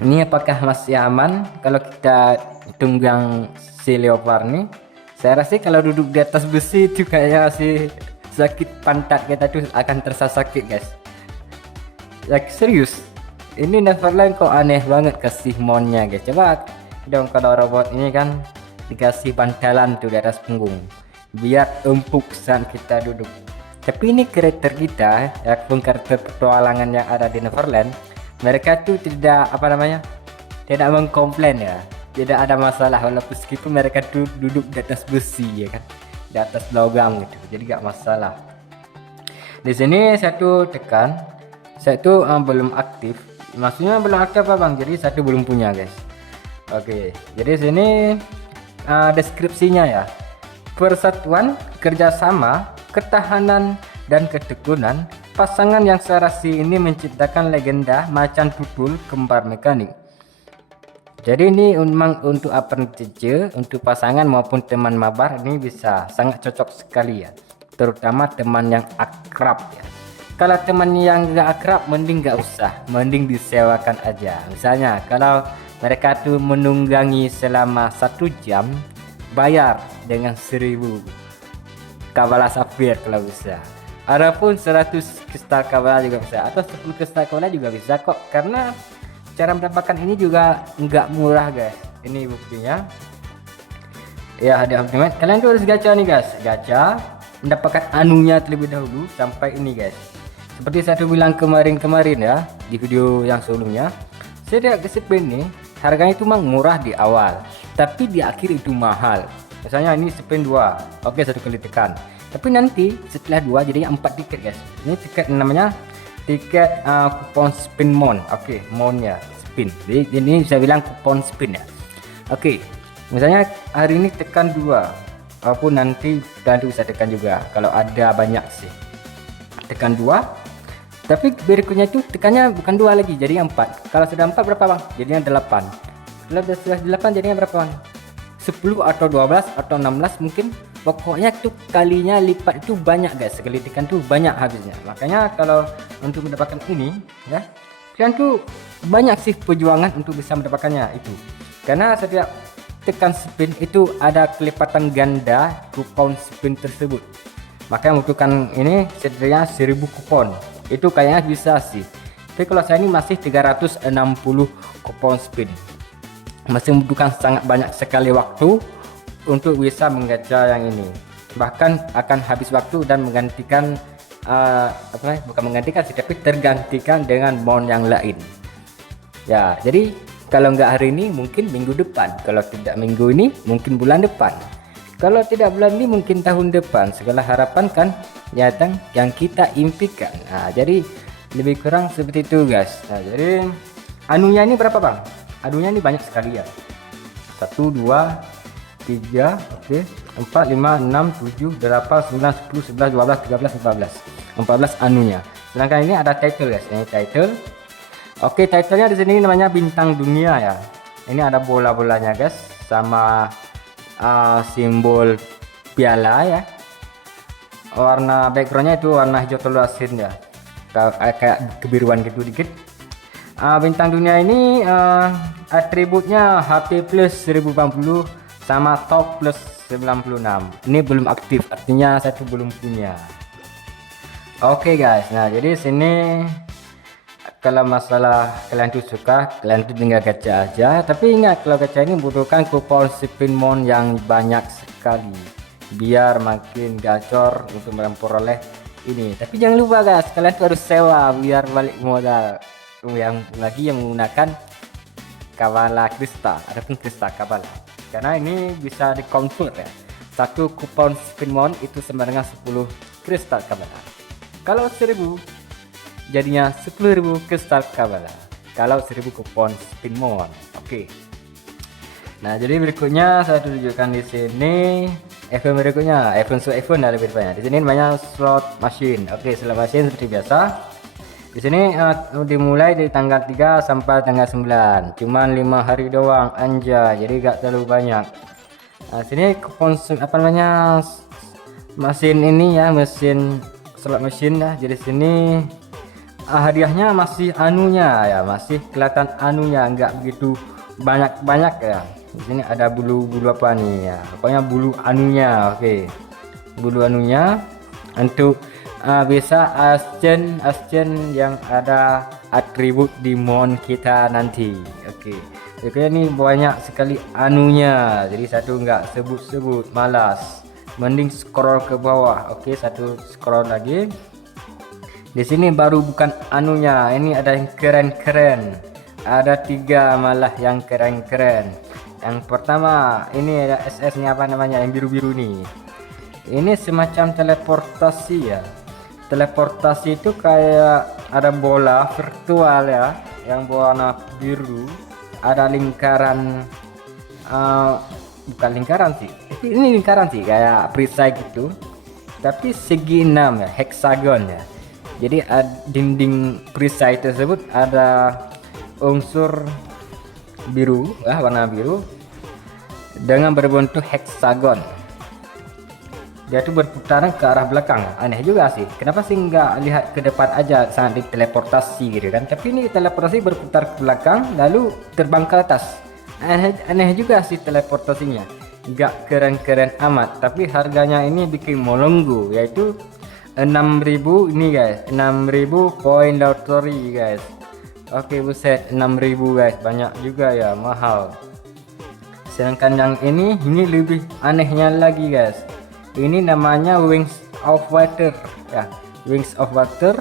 Ini apakah masih aman kalau kita tunggang si leopard nih? Saya rasa kalau duduk di atas besi itu kayaknya masih sakit pantat kita tuh akan terasa sakit guys. Ya serius, ini Neverland kok aneh banget kasih monnya guys. Coba dong kalau robot ini kan dikasih bantalan tuh di atas punggung biar empuk saat kita duduk. Tapi ini karakter kita ya, karakter petualangan yang ada di Neverland, mereka tuh tidak apa namanya, tidak mengkomplain ya, tidak ada masalah walaupun meskipun mereka tuh duduk di atas besi ya kan, di atas logam gitu, jadi gak masalah. Di sini saya tuh tekan, saya tuh belum aktif, maksudnya belum aktif apa bang, jadi saya tuh belum punya guys. Oke, jadi sini deskripsinya ya, persatuan, kerjasama, ketahanan, dan ketekunan. Pasangan yang serasi ini menciptakan legenda macan tutul kembar mekanik. Jadi ini memang untuk apprentice, untuk pasangan maupun teman mabar ini bisa sangat cocok sekali ya, terutama teman yang akrab ya. Kalau teman yang gak akrab mending gak usah, mending disewakan aja. Misalnya kalau mereka tuh menunggangi selama 1 jam, bayar dengan 1000 kabala safir kalau bisa. Adapun 100 kristal kabala juga bisa, atau 10 kristal kabala juga bisa kok, karena cara mendapatkan ini juga nggak murah guys. Ini buktinya ya, hadiah ultimate. Kalian tuh harus gacha nih guys, gacha mendapatkan anunya terlebih dahulu sampai ini guys. Seperti saya tuh bilang kemarin ya di video yang sebelumnya, saya tidak kesepin nih, harganya itu memang murah di awal, tapi di akhir itu mahal. Misalnya ini spin 2, oke 1 kali tekan, tapi nanti setelah 2 jadi 4 tiket guys. Ini tiket namanya tiket kupon spin mon. Oke, monnya spin, jadi ini saya bilang kupon spin ya. Oke, misalnya hari ini tekan 2, walaupun nanti bisa tekan juga kalau ada banyak sih, tekan 2, tapi berikutnya itu tekannya bukan 2 lagi jadi 4. Kalau sudah 4 berapa bang? Jadinya 8. Kalau sudah 8 jadinya berapa bang? 10 atau 12 atau 16 mungkin. Pokoknya tuh kalinya lipat itu banyak guys, sekali tekan tuh banyak habisnya. Makanya kalau untuk mendapatkan ini ya, kalian tuh banyak sih perjuangan untuk bisa mendapatkannya itu, karena setiap tekan spin itu ada kelipatan ganda kupon spin tersebut. Makanya membutuhkan ini setidaknya 1000 kupon, itu kayaknya bisa sih. Tapi kalau saya ini masih 360 kupon spin, masih membutuhkan sangat banyak sekali waktu untuk bisa menggacha yang ini. Bahkan akan habis waktu dan menggantikan bukan menggantikan sih, tapi tergantikan dengan mon yang lain ya. Jadi kalau nggak hari ini mungkin minggu depan, kalau tidak minggu ini mungkin bulan depan, kalau tidak bulan ini mungkin tahun depan. Segala harapan kan datang yang kita impikan. Nah, jadi lebih kurang seperti itu guys. Nah, jadi anunya ini berapa bang? Anunya ini banyak sekali ya, 1 2 3 oke 4 5 6 7 8 9 10 11 12 13 14 anunya. Sedangkan ini ada title guys, ini title. Oke, titlenya di sini namanya bintang dunia ya. Ini ada bola-bolanya guys, sama simbol piala ya. Warna backgroundnya itu warna hijau telur asin ya, kayak kebiruan gitu dikit. Bintang dunia ini atributnya HP plus 1080 sama top plus 96. Ini belum aktif, artinya saya tuh belum punya. Oke guys, nah jadi sini kalau masalah kalian tuh suka, kalian tuh tinggal gacha aja. Tapi ingat, kalau gacha ini membutuhkan kupon spin mon yang banyak sekali biar makin gacor untuk memperoleh ini. Tapi jangan lupa guys, kalian tuh harus sewa biar balik modal. yang menggunakan Kavala Kristal ataupun Kristal Kavala, karena ini bisa di-convert ya. Satu kupon Spinmon itu sama dengan 10 Kristal Kavala. Kalau 1000 jadinya 10.000 Kristal Kavala. Kalau 1000 kupon Spinmon. Oke. Nah, jadi berikutnya saya tunjukkan di sini event berikutnya, event lebih banyak. Di sini namanya slot machine. Oke, slot machine seperti biasa. Di sini dimulai dari tanggal 3 sampai tanggal 9. Cuman 5 hari doang, anjay. Jadi gak terlalu banyak. Nah, sini kupon apa namanya? Mesin ini ya, mesin slot machine ya. Jadi sini hadiahnya masih anunya ya, masih kelihatan anunya, enggak begitu banyak ya. Di sini ada bulu apa nih ya, pokoknya bulu anunya. Oke, bulu anunya untuk bisa ascen yang ada atribut di mon kita nanti. Oke, jadi ini banyak sekali anunya, jadi satu enggak sebut malas, mending scroll ke bawah. Oke, satu scroll lagi. Di sini baru bukan anunya, ini ada yang keren-keren, ada 3 malah yang keren-keren. Yang pertama ini ada SS nya, apa namanya, yang biru-biru nih. Ini semacam teleportasi ya. Teleportasi itu kayak ada bola virtual ya, yang warna biru, ada lingkaran, bukan lingkaran sih, ini lingkaran sih kayak perisai gitu, tapi segi 6 ya, heksagon ya. Jadi dinding perisai tersebut ada unsur biru, warna biru dengan berbentuk heksagon. Dia itu berputaran ke arah belakang. Aneh juga sih, kenapa sih nggak lihat ke depan aja saat diteleportasi gitu kan? Tapi ini teleportasi berputar ke belakang lalu terbang ke atas. Aneh juga sih teleportasinya, nggak keren-keren amat. Tapi harganya ini bikin molonggu, yaitu 6.000 ini guys, 6.000 poin lottery guys. Oke, buset, 6.000 guys, banyak juga ya, mahal. Sedangkan yang ini lebih anehnya lagi guys. Ini namanya Wings of Water ya, Wings of Water.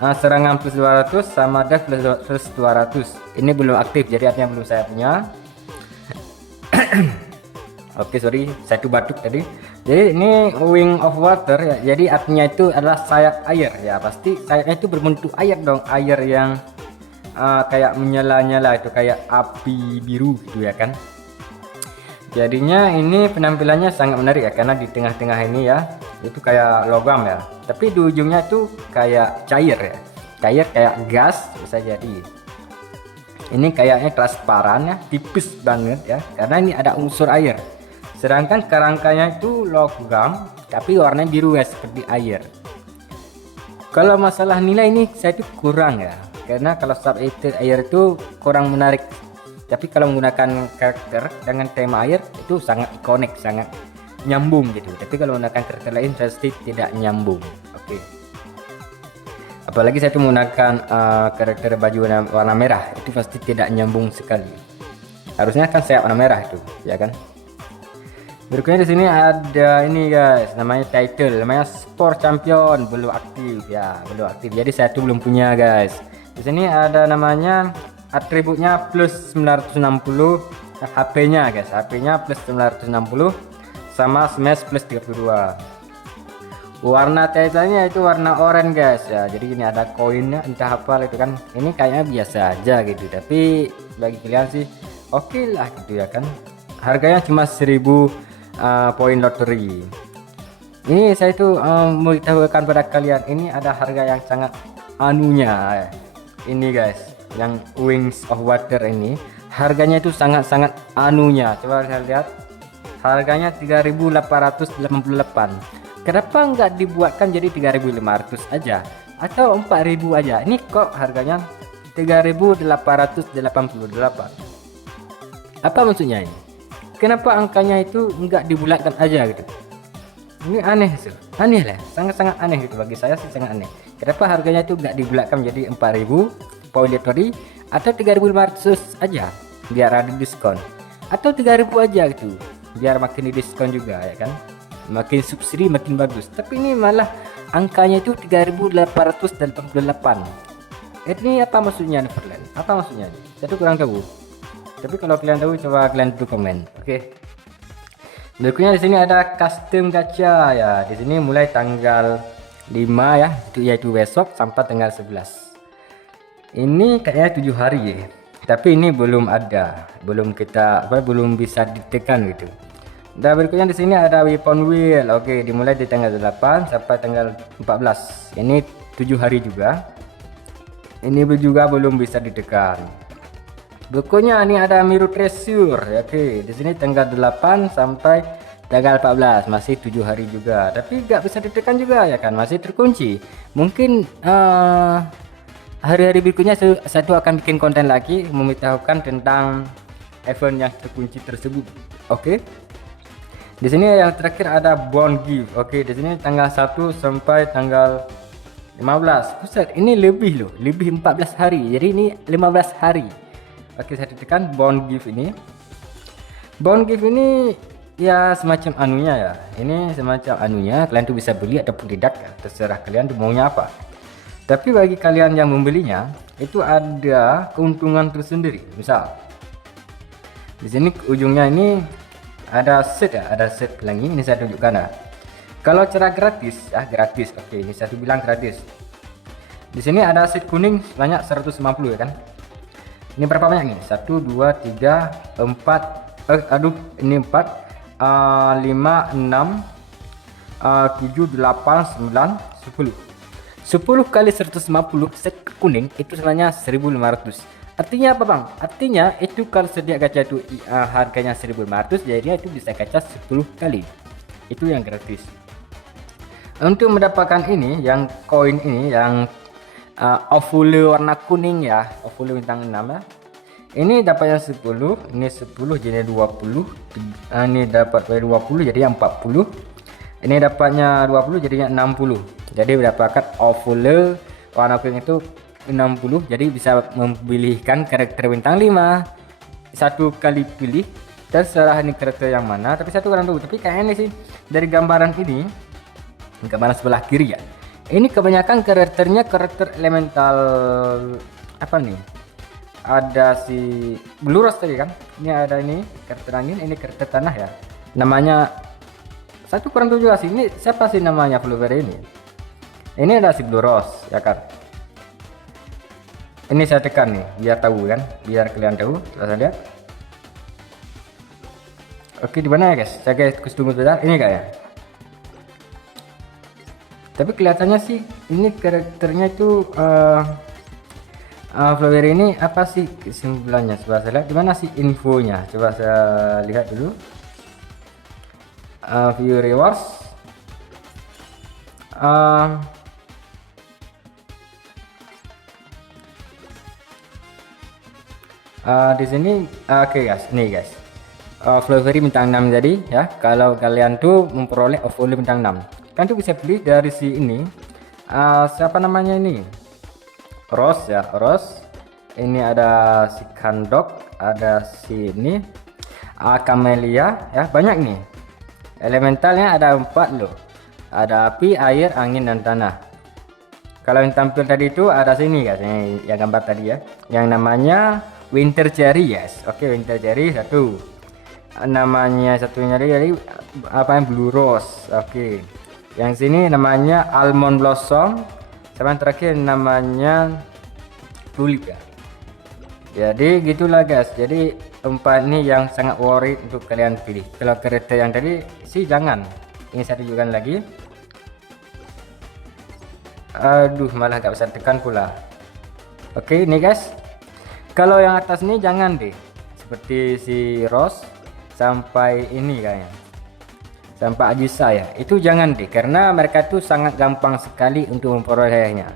Serangan plus 200 sama death plus 200. Ini belum aktif, jadi artinya belum saya punya. Oke, sorry, saya tuh batuk tadi. Jadi ini Wing of Water ya, jadi artinya itu adalah sayap air ya. Pasti sayapnya itu berbentuk air dong, air yang kayak menyala-nyala, itu kayak api biru gitu ya kan. Jadinya ini penampilannya sangat menarik ya, karena di tengah-tengah ini ya itu kayak logam ya, tapi di ujungnya itu kayak cair ya, cair kayak gas bisa jadi. Ini kayaknya transparan ya, tipis banget ya, karena ini ada unsur air. Sedangkan kerangkanya itu logam tapi warnanya biru ya, seperti air. Kalau masalah nilai ini saya itu kurang ya, karena kalau sub itu air itu kurang menarik. Tapi kalau menggunakan karakter dengan tema air itu sangat ikonik, sangat nyambung gitu. Tapi kalau menggunakan karakter lain pasti tidak nyambung. Oke. Apalagi saya itu menggunakan karakter baju warna merah, itu pasti tidak nyambung sekali. Harusnya kan sayap warna merah itu, ya kan? Berikutnya di sini ada ini guys, namanya title, namanya Sport Champion, belum aktif ya, belum aktif. Jadi saya tuh belum punya guys. Di sini ada namanya atributnya plus 960, HP-nya guys, HP-nya plus 960 sama smash plus 32. Warna title-nya itu warna oranye guys ya. Jadi ini ada koinnya, entah apa itu kan. Ini kayaknya biasa aja gitu, tapi bagi kalian sih oke lah gitu ya kan. Harganya cuma 1000 poin lottery. Ini saya itu memberitahukan pada kalian, ini ada harga yang sangat anunya ini guys. Yang Wings of Water ini harganya itu sangat-sangat anunya. Coba saya lihat, harganya 3.888. Kenapa nggak dibuatkan jadi 3.500 aja atau 4.000 aja? Ini kok harganya 3.888. Apa maksudnya ini? Kenapa angkanya itu nggak dibulatkan aja gitu? Ini aneh sih, aneh lah, sangat-sangat aneh gitu, bagi saya sih sangat aneh. Kenapa harganya itu nggak dibulatkan jadi 4.000 poin lottery atau 3.500 aja biar ada diskon, atau 3.000 aja gitu biar makin diskon juga ya kan, makin subsidi makin bagus. Tapi ini malah angkanya itu 3.888. Ini apa maksudnya Neverland? Apa maksudnya? Saya tuh kurang tahu. Tapi kalau kalian tahu coba kalian tuh komen. Oke. Berikutnya di sini ada custom gacha ya. Di sini mulai tanggal 5 ya, yaitu besok sampai tanggal 11. Ini kayaknya 7 hari ya. Tapi ini belum ada, belum bisa ditekan gitu. Dan berikutnya di sini ada weapon wheel. Oke, dimulai di tanggal 8 sampai tanggal 14. Ini 7 hari juga. Ini juga belum bisa ditekan. Berikutnya ini ada Miru Treasure. Oke, di sini tanggal 8 sampai tanggal 14, masih 7 hari juga. Tapi nggak bisa ditekan juga ya kan, masih terkunci. Mungkin hari-hari berikutnya saya akan bikin konten lagi memberitahukan tentang event yang terkunci tersebut. Oke. Di sini yang terakhir ada Bond Gift. Oke, di sini tanggal 1 sampai tanggal 15. Buset, ini lebih loh, lebih 14 hari. Jadi ini 15 hari. Oke, saya tekan Bond Gift ini. Bond Gift ini ya semacam anunya ya. Ini semacam anunya, kalian tuh bisa beli ataupun tidak ya. Terserah kalian tuh maunya apa. Tapi bagi kalian yang membelinya, itu ada keuntungan tersendiri. Misal di sini ujungnya ini ada set ya, ada set pelangi. Ini saya tunjukkan ya. Kalau cara gratis ya, gratis. Oke, ini saya bilang gratis. Di sini ada set kuning sebanyak 150 ya kan. Ini berapa banyak nih? 1 2 3 4 ini 4 5 6 7 8 9 10 kali 150 set kuning itu sebenarnya 1500. Artinya apa bang? Artinya itu kalau setiap gacha itu harganya 1500, jadi itu bisa gacha 10 kali. Itu yang gratis. Untuk mendapatkan ini yang koin ini yang Ovule warna kuning ya, Ovule bintang 6 ya. Ini dapatnya 10, ini 10 jadi 20. Ini dapat 20 jadi 40. Ini dapatnya 20 jadinya 60. Jadi mendapatkan Ovule warna kuning itu 60. Jadi bisa memilihkan karakter bintang 5. Satu kali pilih, terserah ini karakter yang mana, tapi satu kurang tahu. Tapi kayaknya sih dari gambaran ini, gambaran sebelah kiri ya. Ini kebanyakan karakternya karakter elemental apa nih? Ada si Blue Rose tadi kan? Ini ada ini karakter angin, ini karakter tanah ya. Namanya satu kurang tahu juga sih. Ini siapa sih namanya Fluvere ini? Ini ada si Blue Rose ya kan? Ini saya tekan nih biar tahu kan, biar kalian tahu. Coba saya lihat. Oke, di mana ya guys? Saya guys tunggu sebentar. Ini kayak ya. Tapi kelihatannya sih ini karakternya itu Fluvere ini apa sih kesimpulannya? Coba saya lihat di mana sih infonya. Coba saya lihat dulu. View rewards. Di sini oke guys, nih guys. Fluvere bintang 6 tadi ya. Kalau kalian tuh memperoleh Ovule bintang 6, kan tuh bisa beli dari si ini. Siapa namanya ini? Rose ya, Rose. Ini ada si Kandok, ada si ini Camellia ya, banyak nih. Elementalnya ada 4 loh. Ada api, air, angin dan tanah. Kalau yang tampil tadi itu ada sini guys, yang gambar tadi ya. Yang namanya Winter Cherry guys. Oke, Winter Cherry satu. Namanya satunya dari apa yang Blue Rose. Oke. Yang sini namanya Almond Blossom. Sama yang terakhir namanya Tulip ya. Jadi gitulah guys. Jadi 4 ini yang sangat worried untuk kalian pilih. Kalau karakter yang tadi sih jangan. Ini saya tunjukkan lagi. Aduh, malah gak bisa tekan pula. Oke, ini guys. Kalau yang atas ini jangan deh. Seperti si Rose sampai ini kayaknya. Sampai Ajisa ya, itu jangan deh, karena mereka tuh sangat gampang sekali untuk memperolehnya.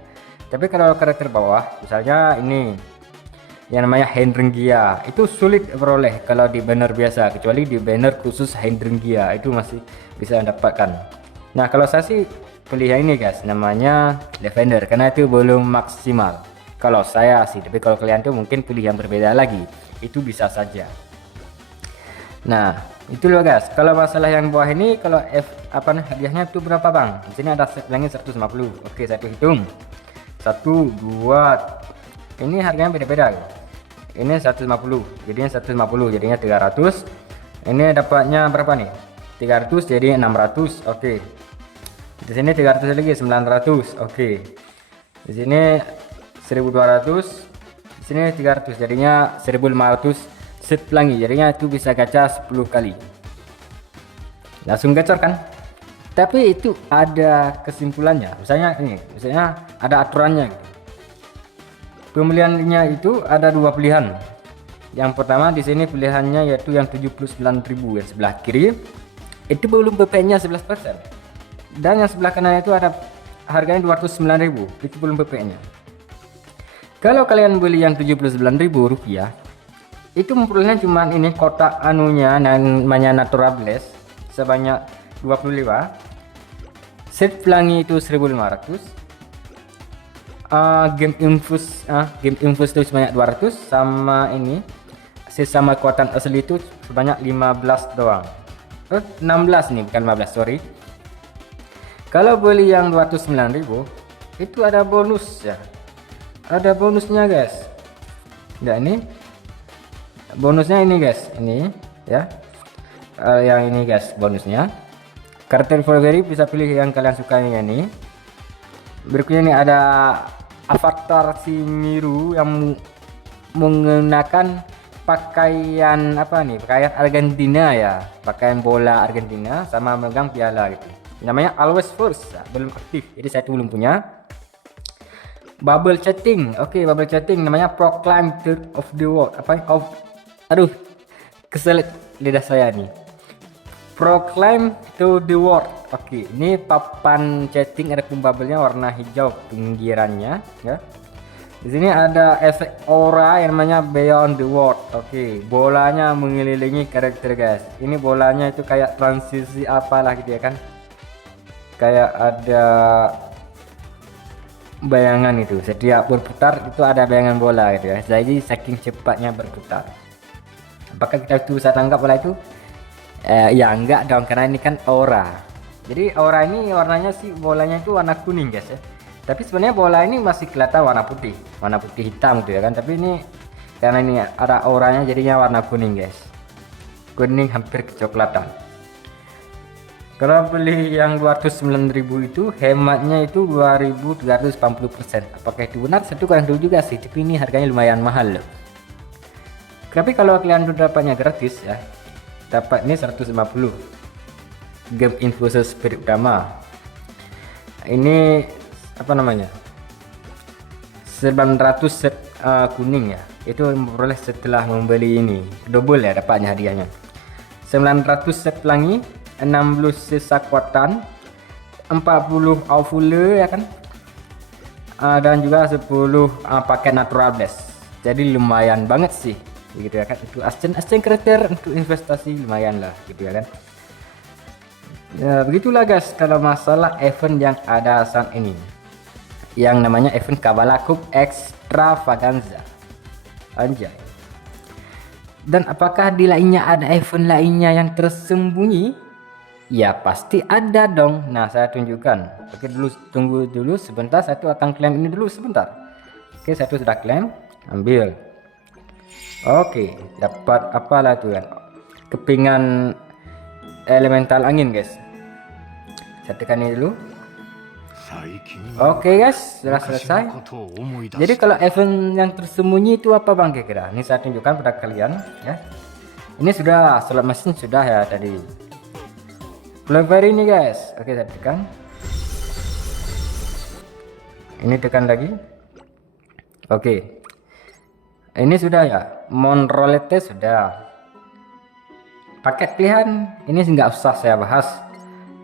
Tapi kalau karakter bawah, misalnya ini yang namanya Hydrangea, itu sulit peroleh kalau di banner biasa, kecuali di banner khusus Hydrangea itu masih bisa mendapatkan. Nah kalau saya sih pilih yang ini guys, namanya Lavender, karena itu belum maksimal kalau saya sih. Tapi kalau kalian tuh mungkin pilih yang berbeda lagi, itu bisa saja. Nah itu loh guys. Kalau masalah yang bawah ini, kalau hadiahnya itu berapa bang? Di sini ada set lagi 150. Oke, saya hitung 1 2 Ini harganya beda-beda. Ini 150, jadinya 150, jadinya 300. Ini dapatnya berapa nih? 300 jadi 600. Oke. Di sini 300 lagi 900. Oke. Di sini 1200. Di sini 300 jadinya 1500 set pelangi. Jadinya itu bisa gacha 10 kali. Langsung gacor kan? Tapi itu ada kesimpulannya. Misalnya ada aturannya gitu. Pemilihannya itu ada dua pilihan. Yang pertama di sini pilihannya yaitu yang 79.000 yang sebelah kiri. Itu belum PP-nya 11%. Dan yang sebelah kanan itu ada harganya 209.000. Itu belum PP-nya. Kalau kalian beli yang 79.000 rupiah, itu memperolehnya cuma ini kotak anunya namanya Natural Blast sebanyak 25. Set pelangi itu 1500. Game infus itu sebanyak 200, sama ini sesama kekuatan asli itu sebanyak 15 doang. 16 nih, bukan 15, sorry. Kalau beli yang 209.000 itu ada bonus ya. Ada bonusnya guys. Enggak, ini bonusnya ini guys, ini ya. Yang ini guys bonusnya. Karakter Furberry bisa pilih yang kalian sukai ini. Berikutnya ini ada avatar si Miru yang menggunakan pakaian apa nih? Pakaian Argentina ya, pakaian bola Argentina sama megang piala gitu. Namanya Always First, belum aktif, jadi saya belum punya. Bubble chatting, oke, bubble chatting namanya Proclaim Third of the World. Aduh, kesel lidah saya nih. Proclaim to the world. Oke, ini papan chatting, ada bubble-nya warna hijau pinggirannya ya. Di sini ada efek aura yang namanya Beyond the World. Oke, bolanya mengelilingi karakter guys. Ini bolanya itu kayak transisi apalah gitu ya kan. Kayak ada bayangan itu. Setiap berputar itu ada bayangan bola gitu ya. Jadi saking cepatnya berputar. Apakah kita itu bisa tangkap bola itu? Ya enggak dong, karena ini kan aura. Jadi aura ini warnanya sih, bolanya itu warna kuning guys ya. Tapi sebenarnya bola ini masih kelihatan warna putih hitam gitu ya kan. Tapi ini karena ini ada auranya jadinya warna kuning guys. Kuning hampir kecoklatan. Kalau beli yang 209.000 itu hematnya itu 2380%. Apakah itu benar? Satu kurang tahu juga sih. Tapi ini harganya lumayan mahal loh. Tapi kalau kalian udah dapatnya gratis ya, dapat ini 150 game infuser spirit utama. Ini apa namanya, 900 set kuning ya, itu memperoleh setelah membeli ini double ya, dapatnya hadiahnya 900 set pelangi, 60 sisa kekuatan, 40 aufule ya kan, dan juga 10 paket natural blast. Jadi lumayan banget sih gitu ya kan, itu ascen karakter untuk investasi lumayan lah gitu ya kan. Ya begitulah guys kalau masalah event yang ada saat ini, yang namanya event Kabbalah Cup Extravaganza. Anjay. Dan apakah di lainnya ada event lainnya yang tersembunyi? Ya pasti ada dong. Nah saya tunjukkan. Oke dulu, tunggu dulu sebentar, saya tuh akan klaim ini dulu sebentar. Oke saya tuh sudah klaim, ambil. Oke, dapat apalah itu kan, kepingan elemental angin guys. Saya tekan ini dulu. Oke guys, sudah selesai. Jadi kalau event yang tersembunyi itu apa bang kira-kira? Ini saya tunjukkan pada kalian ya. Ini sudah slot mesin sudah ya tadi. Flavor ini guys. Oke saya tekan. Ini tekan lagi. Oke. Ini sudah ya. Monrolete sudah. Paket pilihan ini nggak usah saya bahas.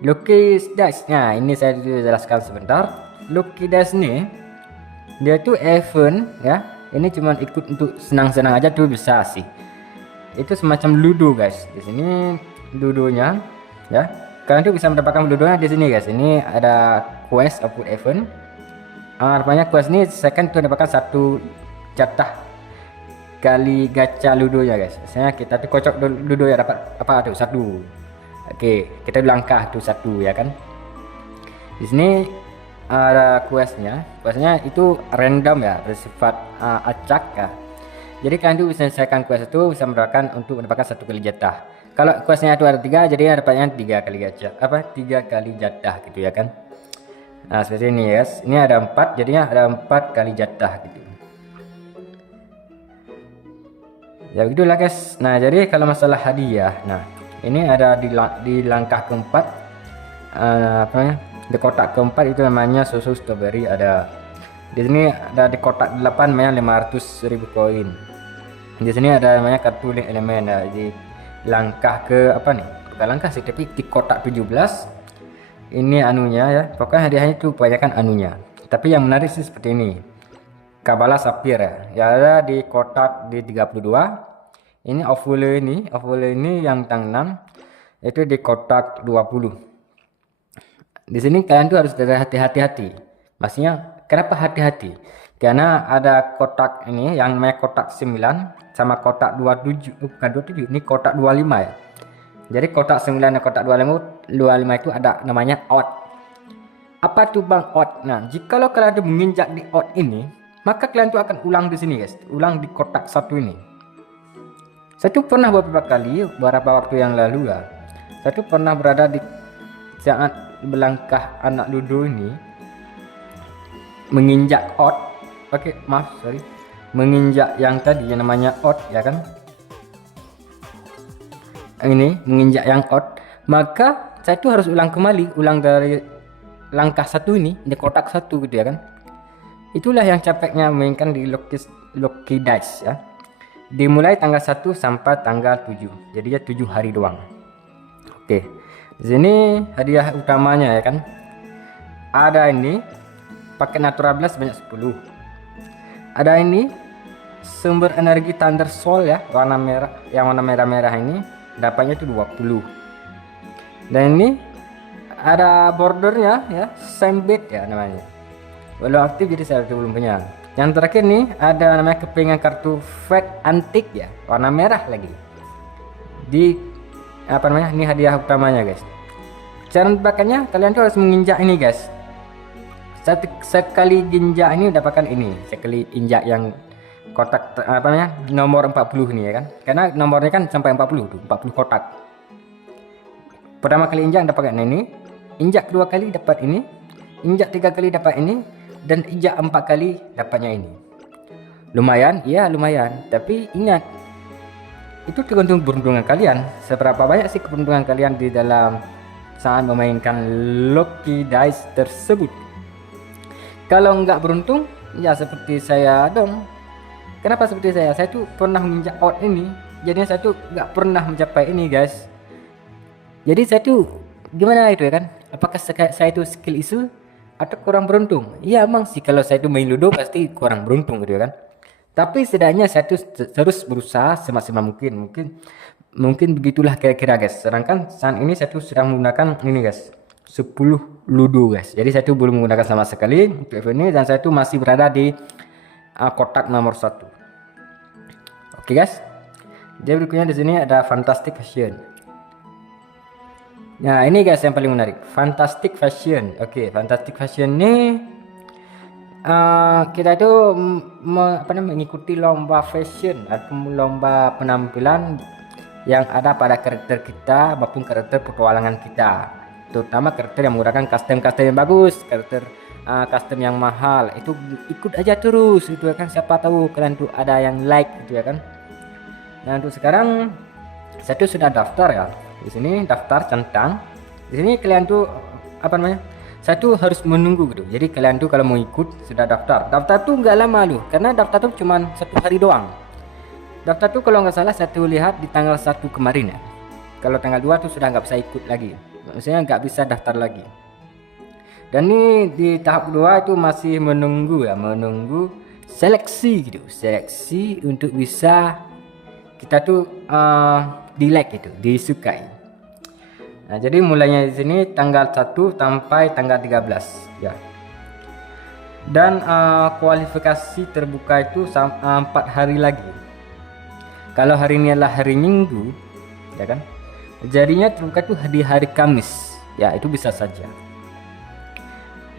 Lucky Dash, nah ini saya jelaskan sebentar. Lucky Dash nih, dia tuh event ya. Ini cuma ikut untuk senang-senang aja tuh bisa sih. Itu semacam ludo guys. Di sini ludonya ya. Kalian tuh bisa mendapatkan ludonya di sini guys. Ini ada quest output event. Rupanya quest ini second tuh mendapatkan satu jatah kali gacha ludonya guys. Misalnya kita tuh kocok ludo ya dapat apa tuh satu. Oke, kita langkah tuh satu ya kan. Di sini ada questnya itu random ya, bersifat acak ya. Jadi kalian tuh bisa selesaikan quest itu bisa mendapatkan 1 kali jatah. Kalau questnya itu ada 3, jadi dapatnya 3 kali jatah, 3 kali jatah gitu ya kan. Nah seperti ini guys, ini ada 4, jadinya ada 4 kali jatah gitu ya, begitulah guys. Nah jadi kalau masalah hadiah, nah ini ada di langkah keempat, di kotak keempat itu namanya susu strawberry. Ada di sini, ada di kotak 8 namanya 500.000 koin. Di sini ada namanya kartu link elemen. Nah, di langkah ke bukan langkah sih, tapi di kotak 17 ini anunya ya, pokoknya hadiahnya itu kebanyakan anunya. Tapi yang menarik sih seperti ini, Kabbalah Sapphire ya, ada di kotak di 32. Ini ovule ini yang bintang 6 itu di kotak 20. Di sini kalian tuh harus hati-hati. Maksudnya kenapa hati-hati? Karena ada kotak ini yang namanya kotak 9 sama kotak 27, bukan 27, ini kotak 25 ya. Jadi kotak 9 dan kotak 25 itu ada namanya odd. Apa tuh bang odd? Nah, jikalau kalian tuh menginjak di odd ini, maka kalian tuh akan ulang di sini guys, ulang di kotak 1 ini. Saya tuh pernah beberapa waktu yang lalu ya, saya tuh pernah berada di saat melangkah anak ludo ini menginjak odd, menginjak yang tadi yang namanya odd ya kan, ini menginjak yang odd, maka saya tuh harus ulang dari langkah 1 ini di kotak 1 gitu ya kan. Itulah yang capeknya mainkan di Lucky Dice ya. Dimulai tanggal 1 sampai tanggal 7. Jadi ya 7 hari doang. Oke. Di sini hadiah utamanya ya kan. Ada ini paket Natura Blast sebanyak 10. Ada ini sumber energi Thunder Soul ya, warna merah, yang warna merah-merah ini dapatnya itu 20. Dan ini ada bordernya ya, Sambit ya namanya. Belum aktif jadi saya belum punya. Yang terakhir nih ada namanya kepingan kartu fake antik ya, warna merah lagi. Di ini hadiah utamanya guys. Cara membacanya kalian tuh harus menginjak ini guys. Sekali injak ini dapatkan ini, sekali injak yang kotak nomor 40 nih ya kan. Karena nomornya kan sampai 40 tuh, 40 kotak. Pertama kali injak dapatkan ini, injak kedua kali dapat ini, injak 3 kali dapat ini, dan injak 4 kali dapatnya ini. Lumayan, iya lumayan. Tapi ingat, itu tergantung keberuntungan kalian. Seberapa banyak sih keberuntungan kalian di dalam saat memainkan Lucky Dice tersebut. Kalau nggak beruntung, ya seperti saya dong. Kenapa seperti saya? Saya tuh pernah menginjak out ini, jadinya saya tuh nggak pernah mencapai ini guys. Jadi saya tuh gimana itu ya kan? Apakah saya itu skill isu atau kurang beruntung? Iya emang sih, kalau saya itu main ludo pasti kurang beruntung gitu ya kan. Tapi setidaknya saya tuh terus berusaha semaksimal mungkin. Mungkin begitulah kira-kira guys. Sedangkan saat ini saya tuh sedang menggunakan ini guys, 10 ludo guys. Jadi saya tuh belum menggunakan sama sekali untuk ini, dan saya tuh masih berada di kotak nomor 1. Oke guys. Jadi berikutnya di sini ada Fantastic Fashion. Nah ini guys yang paling menarik, Fantastic Fashion. Oke, Fantastic Fashion ini kita itu mengikuti lomba fashion atau lomba penampilan yang ada pada karakter kita maupun karakter petualangan kita, terutama karakter yang menggunakan custom yang bagus, karakter custom yang mahal. Itu ikut aja terus gitu ya kan, siapa tahu kalian tuh ada yang like gitu ya kan. Nah untuk sekarang saya tuh sudah daftar ya. Di sini daftar centang. Di sini kalian tuh saya tuh harus menunggu gitu. Jadi kalian tuh kalau mau ikut sudah daftar. Daftar tuh nggak lama loh, karena daftar tuh cuma 1 hari doang. Daftar tuh kalau nggak salah saya tuh lihat di tanggal 1 kemarin ya. Kalau tanggal 2 tuh sudah nggak bisa ikut lagi. Maksudnya nggak bisa daftar lagi. Dan ini di tahap kedua itu masih menunggu seleksi gitu. Seleksi untuk bisa kita tuh di like gitu, disukai. Nah, jadi mulainya di sini tanggal 1 sampai tanggal 13 ya. Dan kualifikasi terbuka itu 4 hari lagi. Kalau hari ini adalah hari Minggu ya kan, jadinya terbuka itu di hari Kamis ya, itu bisa saja.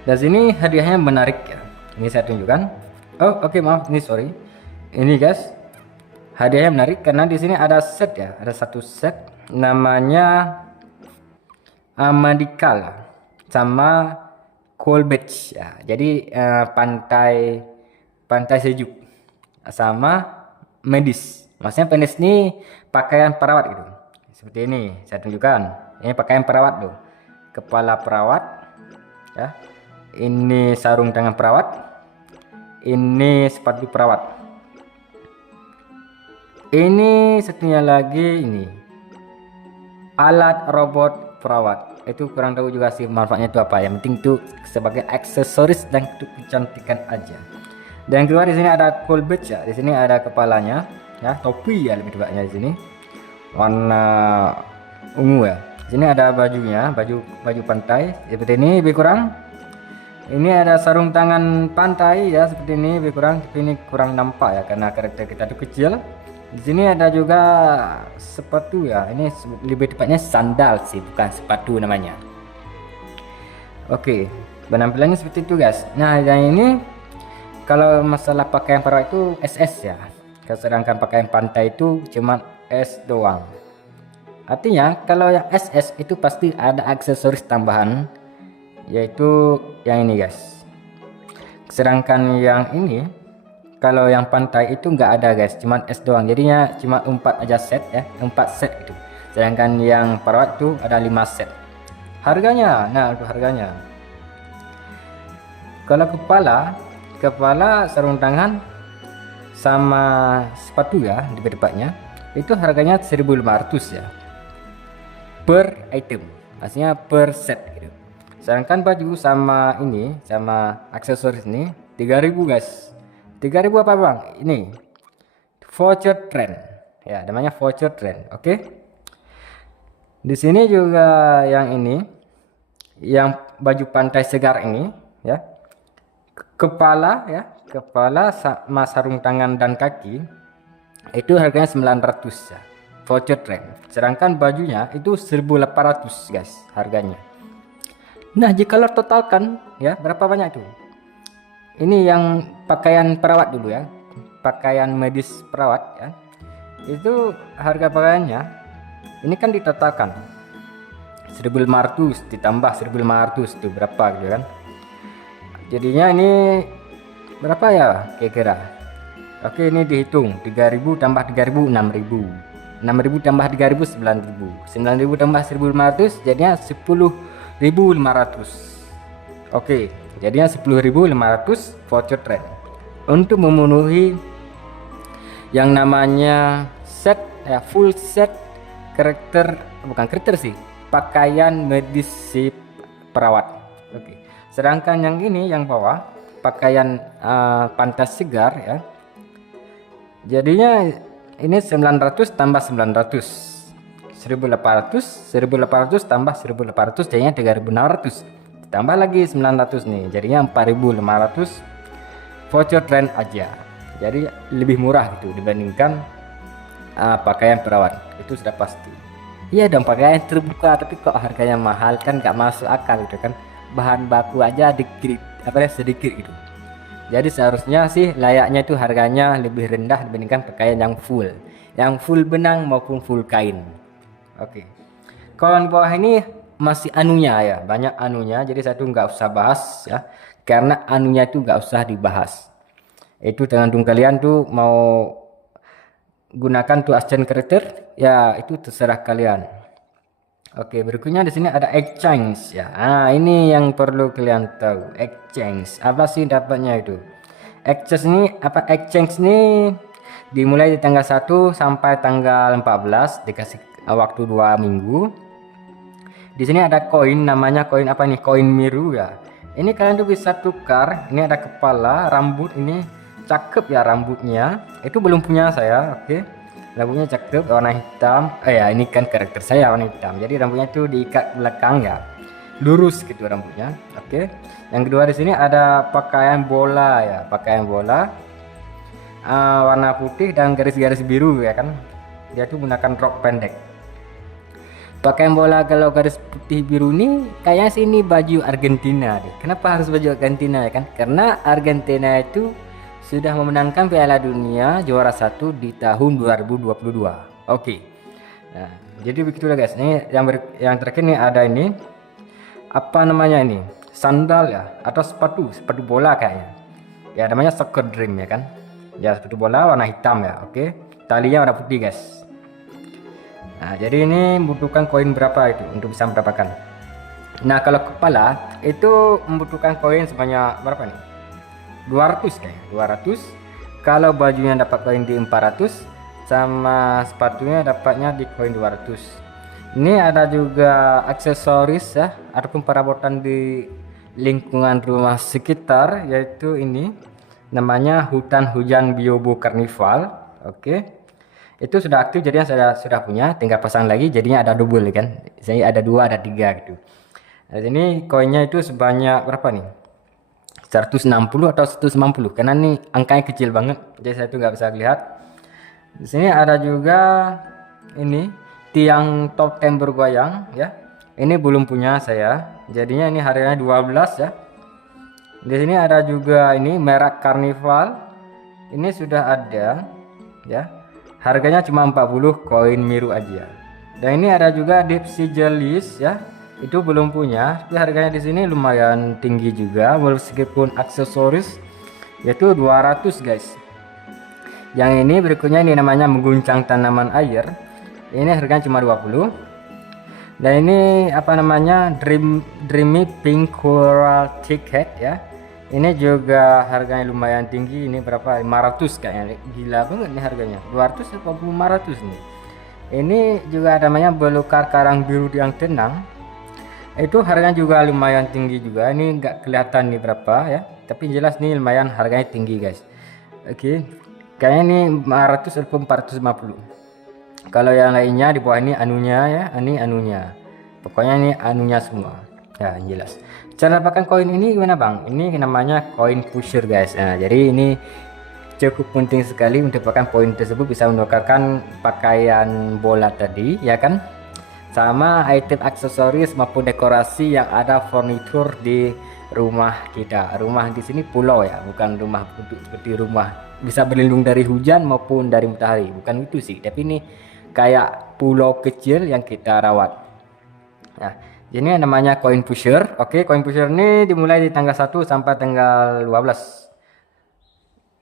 Dan sini hadiahnya menarik ya. Ini saya tunjukkan. Oh, oke, maaf, ini sorry. Ini guys, hadiahnya menarik karena di sini ada set ya, ada satu set namanya Amadikal sama Cool Beach ya. Jadi pantai sejuk sama medis. Maksudnya medis ini pakaian perawat gitu. Seperti ini, saya tunjukkan. Ini pakaian perawat tuh. Kepala perawat ya. Ini sarung tangan perawat. Ini sepatu perawat. Ini satunya lagi ini. Alat robot perawat. Itu kurang tahu juga sih manfaatnya itu apa. Yang penting itu sebagai aksesoris dan untuk kecantikan aja. Dan yang kedua di sini ada cool beach ya. Di sini ada kepalanya ya, topi ya lebih tepatnya di sini. Warna ungu ya. Di sini ada bajunya, baju pantai seperti ini lebih kurang. Ini ada sarung tangan pantai ya seperti ini lebih kurang, tapi ini kurang nampak ya karena karakter kita itu kecil. Di sini ada juga sepatu ya. Ini lebih tepatnya sandal sih, bukan sepatu namanya. Oke, penampilannya seperti itu guys. Nah, yang ini kalau masalah pakaian perawat itu SS ya. Sedangkan pakaian pantai itu cuma S doang. Artinya kalau yang SS itu pasti ada aksesoris tambahan, yaitu yang ini guys. Sedangkan yang ini kalau yang pantai itu nggak ada guys, cuma S doang, jadinya cuma 4 aja set ya, 4 set itu. Sedangkan yang perawat itu ada 5 set. Harganya, nah itu harganya. Kalau kepala sarung tangan sama sepatu ya di depannya itu harganya 1.500 ya per item, maksudnya per set gitu. Sedangkan baju sama ini sama aksesoris ini 3.000 guys. 3.000 apa bang? Ini voucher trend ya, namanya voucher trend. Oke. Di sini juga yang ini, yang baju pantai segar ini ya, kepala sama sarung tangan dan kaki itu harganya 900 ya, voucher trend. Sedangkan bajunya itu 1.800 guys harganya. Nah, jika lo totalkan ya, berapa banyak itu? Ini yang pakaian perawat dulu ya, pakaian medis perawat ya. Itu harga pakaiannya ini kan ditotalkan 1.500 ditambah 1.500 itu berapa gitu kan. Jadinya ini berapa ya kira-kira? Oke, ini dihitung 3.000 tambah 3.000 6.000. 6.000 tambah 3.000 9.000. 9.000 tambah 1.500 jadinya 10.500. Oke, jadinya 10.500 voucher trend untuk memenuhi yang namanya set ya, full set karakter, bukan karakter sih, pakaian medis si perawat. Oke. Sedangkan yang ini yang bawah pakaian pantai segar ya. Jadinya ini 900 tambah 900. 1.800 tambah 1.800 jadinya 3.600. Ditambah lagi 900 nih, jadinya 4.500 voucher trend aja. Jadi lebih murah gitu dibandingkan pakaian perawat. Itu sudah pasti. Iya dong, pakaian terbuka, tapi kok harganya mahal kan gak masuk akal gitu kan. Bahan baku aja sedikit gitu. Jadi seharusnya sih layaknya itu harganya lebih rendah dibandingkan pakaian yang full benang maupun full kain. Oke. Kalau di bawah ini masih anunya ya, banyak anunya, jadi saya tuh nggak usah bahas ya, karena anunya itu nggak usah dibahas. Itu tergantung kalian tuh mau gunakan tuh action character ya, itu terserah kalian. Oke, berikutnya di sini ada exchange ya. Nah, ini yang perlu kalian tahu. Exchange apa sih dapatnya itu? Exchange ini dimulai di tanggal 1 sampai tanggal 14, dikasih waktu 2 minggu. Di sini ada koin, namanya koin apa nih? Koin miru ya. Ini kalian tuh bisa tukar. Ini ada kepala, rambut, ini cakep ya rambutnya. Itu belum punya saya. Oke. Rambutnya cakep, warna hitam. Ya ini kan karakter saya warna hitam. Jadi rambutnya tuh diikat belakang ya. Lurus gitu rambutnya. Oke. Yang kedua di sini ada pakaian bola ya, pakaian bola. Warna putih dan garis-garis biru ya kan. Dia tuh menggunakan rok pendek. Pakaian bola kalau garis putih biru ini kayaknya sih ini baju Argentina deh. Kenapa harus baju Argentina ya kan? Karena Argentina itu sudah memenangkan Piala Dunia juara 1 di tahun 2022. Oke. Nah, jadi begitulah guys. Ini yang terakhir nih ada ini apa namanya ini? Sandal ya atau sepatu bola kayaknya. Ya namanya Soccer Dream ya kan? Ya sepatu bola warna hitam ya. Oke. Talinya warna putih guys. Nah, jadi ini membutuhkan koin berapa itu untuk bisa mendapatkan. Nah, kalau kepala itu membutuhkan koin sebanyak berapa nih? 200 kayaknya, 200. Kalau bajunya dapat koin di 400 sama sepatunya dapatnya di koin 200. Ini ada juga aksesoris ya ataupun perabotan di lingkungan rumah sekitar, yaitu ini namanya hutan hujan Biobo Carnival. Oke. Itu sudah aktif, jadinya saya sudah punya, tinggal pasang lagi jadinya ada double kan. Saya ada 2 ada 3 gitu. Nah, ini koinnya itu sebanyak berapa nih? 160 atau 190 karena ini angkanya kecil banget jadi saya tuh nggak bisa lihat. Di sini ada juga ini tiang totem bergoyang ya. Ini belum punya saya. Jadinya ini harganya 12 ya. Di sini ada juga ini merek Carnival. Ini sudah ada ya. Harganya cuma 40 koin miru aja. Dan ini ada juga Deep Sea Jellies ya. Itu belum punya, tapi harganya di sini lumayan tinggi juga meskipun aksesoris yaitu 200 guys. Yang ini berikutnya ini namanya mengguncang tanaman air. Ini harganya cuma 20. Dan ini apa namanya Dreamy Pink Coral Ticket ya. Ini juga harganya lumayan tinggi. Ini berapa? 500 kayaknya. Gila banget nih harganya. 200 atau 500 nih. Ini juga namanya belukar karang biru yang tenang. Itu harganya juga lumayan tinggi juga. Ini nggak kelihatan nih berapa ya. Tapi jelas nih lumayan harganya tinggi guys. Oke. Kayaknya ini 500 atau 450. Kalau yang lainnya di bawah ini anunya ya. Ini anunya. Pokoknya ini anunya semua. Ya jelas. Cara dapatkan koin ini gimana bang? Ini namanya koin pusher guys. Nah, jadi ini cukup penting sekali untuk dapatkan poin tersebut, bisa menukarkan pakaian bola tadi ya kan, sama item aksesoris maupun dekorasi yang ada furnitur di rumah kita. Rumah di sini pulau ya, bukan rumah untuk seperti rumah bisa berlindung dari hujan maupun dari matahari, bukan itu sih, tapi ini kayak pulau kecil yang kita rawat. Nah, ini namanya koin pusher. Oke, koin pusher ini dimulai di tanggal 1 sampai tanggal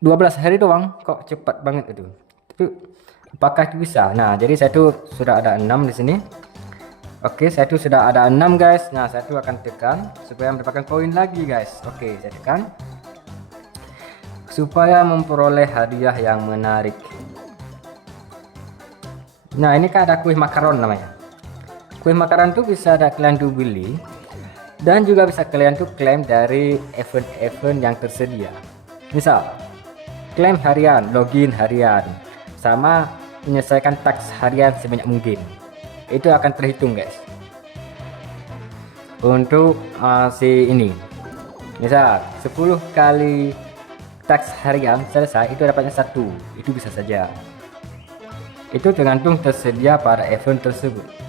12 hari doang. Kok cepat banget itu. Tapi apakah itu bisa? Nah, jadi saya tuh sudah ada 6 di sini. Oke, saya tuh sudah ada 6 guys. Nah, saya tuh akan tekan supaya mendapatkan koin lagi guys. Oke, saya tekan supaya memperoleh hadiah yang menarik. Nah, ini kan ada kue makaron namanya. Kue makaran tuh bisa ada kalian tuh beli dan juga bisa kalian tuh klaim dari event-event yang tersedia. Misal klaim harian, login harian, sama menyelesaikan task harian sebanyak mungkin. Itu akan terhitung guys. Untuk si ini, misal 10 kali task harian selesai itu dapatnya 1. Itu bisa saja. Itu tergantung tersedia pada event tersebut.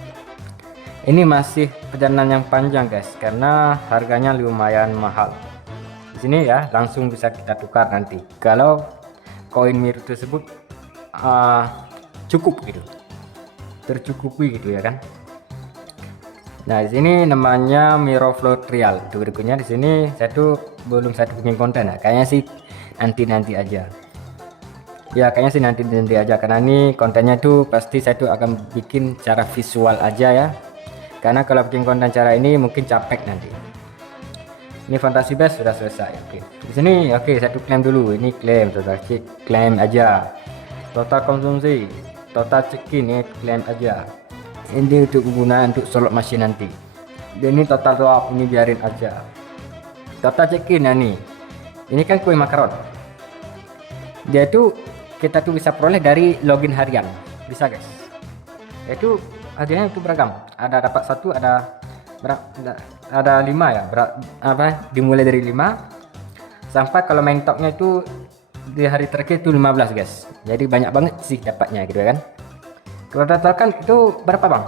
Ini masih perjalanan yang panjang guys, karena harganya lumayan mahal. Di sini ya langsung bisa kita tukar nanti kalau koin miru tersebut cukup gitu, tercukupi gitu ya kan. Nah, di sini namanya Miro Flow Trial. Itu berikutnya di sini saya tuh belum bikin konten ya. Kayaknya sih nanti aja. Ya kayaknya sih nanti aja, karena ini kontennya tuh pasti saya tuh akan bikin cara visual aja ya. Karena kalau bikin konten cara ini mungkin capek nanti. Ini fantasi base sudah selesai. Oke. Di sini oke, saya tuh klaim dulu. Ini klaim, total klaim aja. Total konsumsi, total check-in ini klaim aja. Ini untuk penggunaan untuk slot machine nanti. Dan ini total top ini biarin aja. Total check-in ya nih. Ini kan kue makaron. Dia itu kita tuh bisa peroleh dari login harian. Bisa guys. Itu hadiahnya itu beragam. Ada dapat 1, ada 5 ya. Dimulai dari 5 sampai kalau main topnya itu di hari terakhir itu 15 guys. Jadi banyak banget sih dapatnya gitu kan. Kalau total kan itu berapa bang?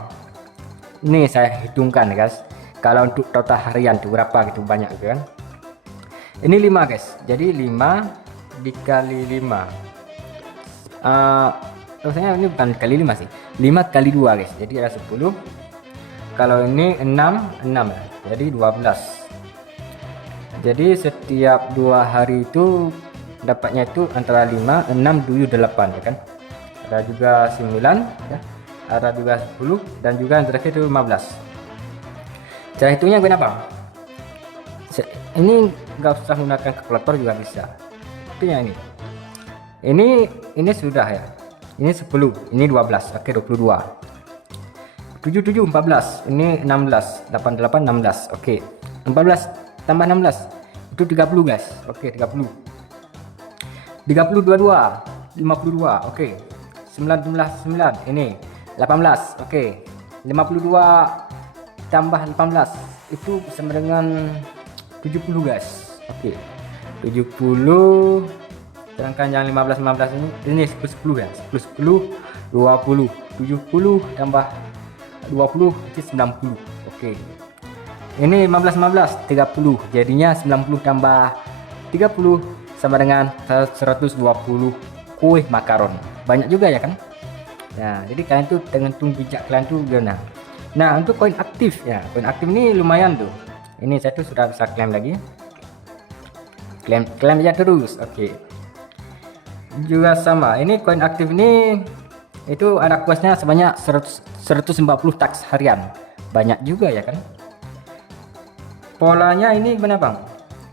Ini saya hitungkan guys. Kalau untuk total harian tuh berapa gitu, banyak gitu kan. Ini 5 guys. Jadi 5 dikali 5. Maksudnya ini bukan kali 5 sih. 5 kali 2 guys. Jadi ada 10. Kalau ini 6 ya. Jadi 12. Jadi setiap 2 hari itu dapatnya itu antara 5, 6, 7, 8 ya kan. Ada juga 9 ya. Ada juga 10 dan juga yang terakhir itu 15. Cara hitungnya gue apa? Ini nggak usah menggunakan kalkulator juga bisa. Itu yang ini sudah ya. Ini 10, ini 12. Oke, 22. 7 7 14. Ini 16, 8 8 16. Oke. 14 tambah 16 itu 30 guys. Oke, 30. 30 22 52. Oke. 19 9 ini 18. Oke. 52 tambah 18 itu sama dengan 70 guys. Oke. 70 sedangkan yang 15 ini 10 ya. 10 20 70 tambah 20 itu 90. Oke. Ini 15 30 jadinya 90 tambah 30 sama dengan 120 kue makaron. Banyak juga ya kan? Nah, jadi kalian tuh dengan bijak kalian tuh gimana? Nah, untuk koin aktif ya. Koin aktif ini lumayan tuh. Ini saya tuh sudah bisa klaim lagi. Klaim aja terus. Oke. Juga sama. Ini koin aktif ini itu ada kuasnya sebanyak 140 tax harian. Banyak juga ya kan? Polanya ini gimana bang?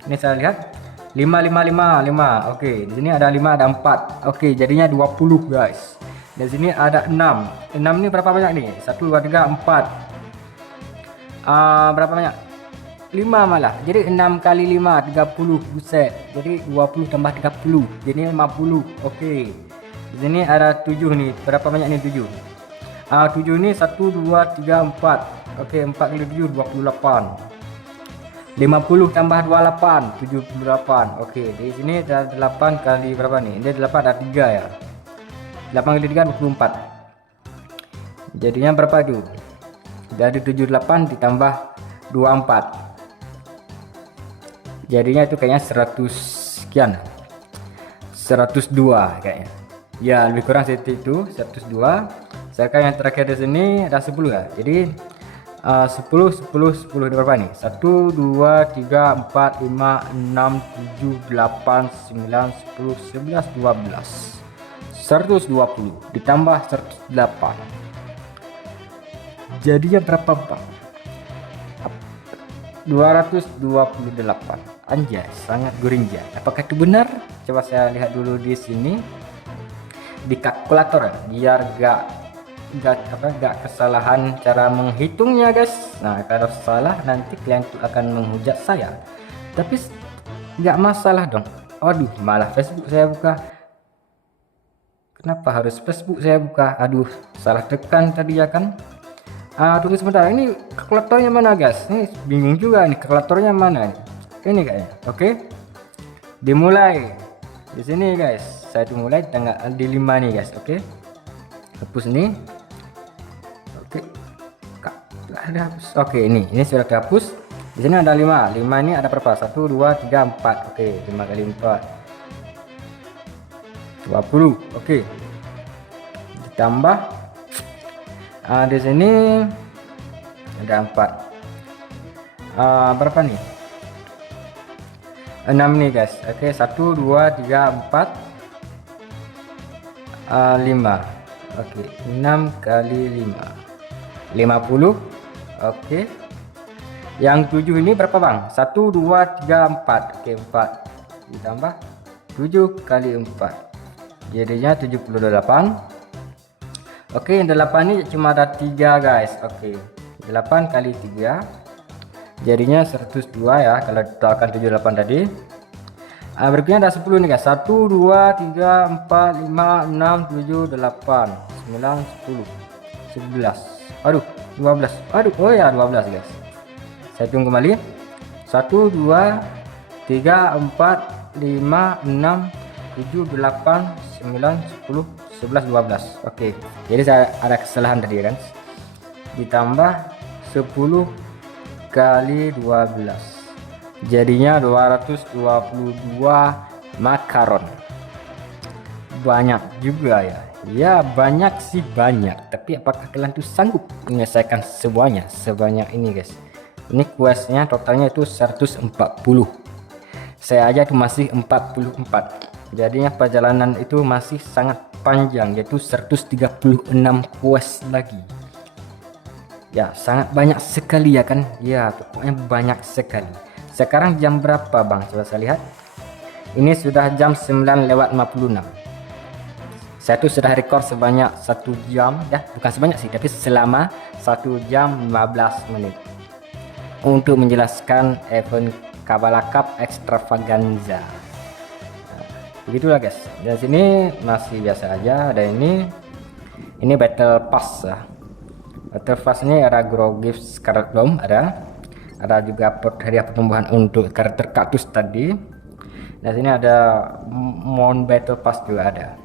Ini saya lihat 5 5 5 5. Oke, di sini ada 5 ada 4. Oke, jadinya 20 guys. Di sini ada 6. 6 ini berapa banyak nih? 1 2 3 4. Berapa banyak? 5 malah. Jadi 6 kali 5 30. Buset. Jadi 20 tambah 30. Jadi 50. Oke. Di sini ada 7 nih. Berapa banyak nih 7? 7 ini 1 2 3 4. Oke, 4 kali 7 28. 50 tambah 28 78. Oke, di sini ada 8 kali berapa nih? Ini 8 ada 3 ya. 8 kali 3 24. Jadinya berapa itu? Dari 78 ditambah 24. Jadinya itu kayaknya 100 sekian. 102 kayaknya. Ya, lebih kurang seperti itu, 102. Sekarang yang terakhir di sini ada 10 ya. Jadi 10 berapa nih? 1 2 3 4 5 6 7 8 9 10 11 12 120 ditambah 108 jadinya berapa bang? 228. Anjay, sangat gurinja. Apakah itu benar? Coba saya lihat dulu di sini di kalkulator ya, biar gak kesalahan cara menghitungnya guys. Nah, kalau salah nanti kalian tuh akan menghujat saya, tapi nggak masalah dong. Aduh, malah Facebook saya buka. Kenapa harus Facebook saya buka? Aduh, salah tekan tadi ya kan. Tunggu sebentar, ini kalkulatornya mana guys? Ini bingung juga nih, kalkulatornya mana nih? Ini kayaknya. Oke, dimulai di sini guys. Saya dimulai tanggal di 5 nih guys. Oke, hapus ini. Ada hapus. Oke, ini sudah dihapus. Di sini ada 5. 5 ini ada berapa? 1 2 3 4. Oke, 5 kali 4 20. Oke. Ditambah di sini ada 4. Berapa nih? 6 nih guys. Oke, 1 2 3 4 5. Oke, 6 kali 5 50. Oke, yang 7 ini berapa bang? 1 2 3 4. Oke, 4 ditambah 7 kali 4 jadinya 78. Oke, yang 8 ini cuma ada 3 guys. Oke, 8 kali 3 jadinya 102 ya, kalau totalkan 78 tadi. Berikutnya ada 10 nih guys. 1 2 3 4 5 6 7 8 9 10 11. Aduh, 12. Aduh, oh ya 12 guys. Saya tunggu kembali. 1 2 3 4 5 6 7 8 9 10 11 12. Oke. Jadi saya ada kesalahan tadi kan. Ditambah 10 kali 12 jadinya 222 makaron. Banyak juga ya. Ya banyak sih banyak, tapi apakah kalian tuh sanggup menyelesaikan semuanya sebanyak ini guys? Ini questnya totalnya itu 140. Saya aja tuh masih 44. Jadinya perjalanan itu masih sangat panjang, yaitu 136 quest lagi. Ya sangat banyak sekali ya kan. Ya pokoknya banyak sekali. Sekarang jam berapa bang? Coba saya lihat. Ini sudah jam 9:56. Saya tuh sudah record sebanyak 1 jam ya, bukan sebanyak sih, tapi selama 1 jam 15 menit untuk menjelaskan event Kabbalah Cup Extravaganza. Begitulah guys. Dan sini masih biasa aja. Ada ini Battle Pass ya. Battle Pass ini ada Grow Gift Scarlet Dome, ada juga hadiah pertumbuhan untuk karakter kaktus tadi. Dan sini ada Mount Battle Pass juga ada.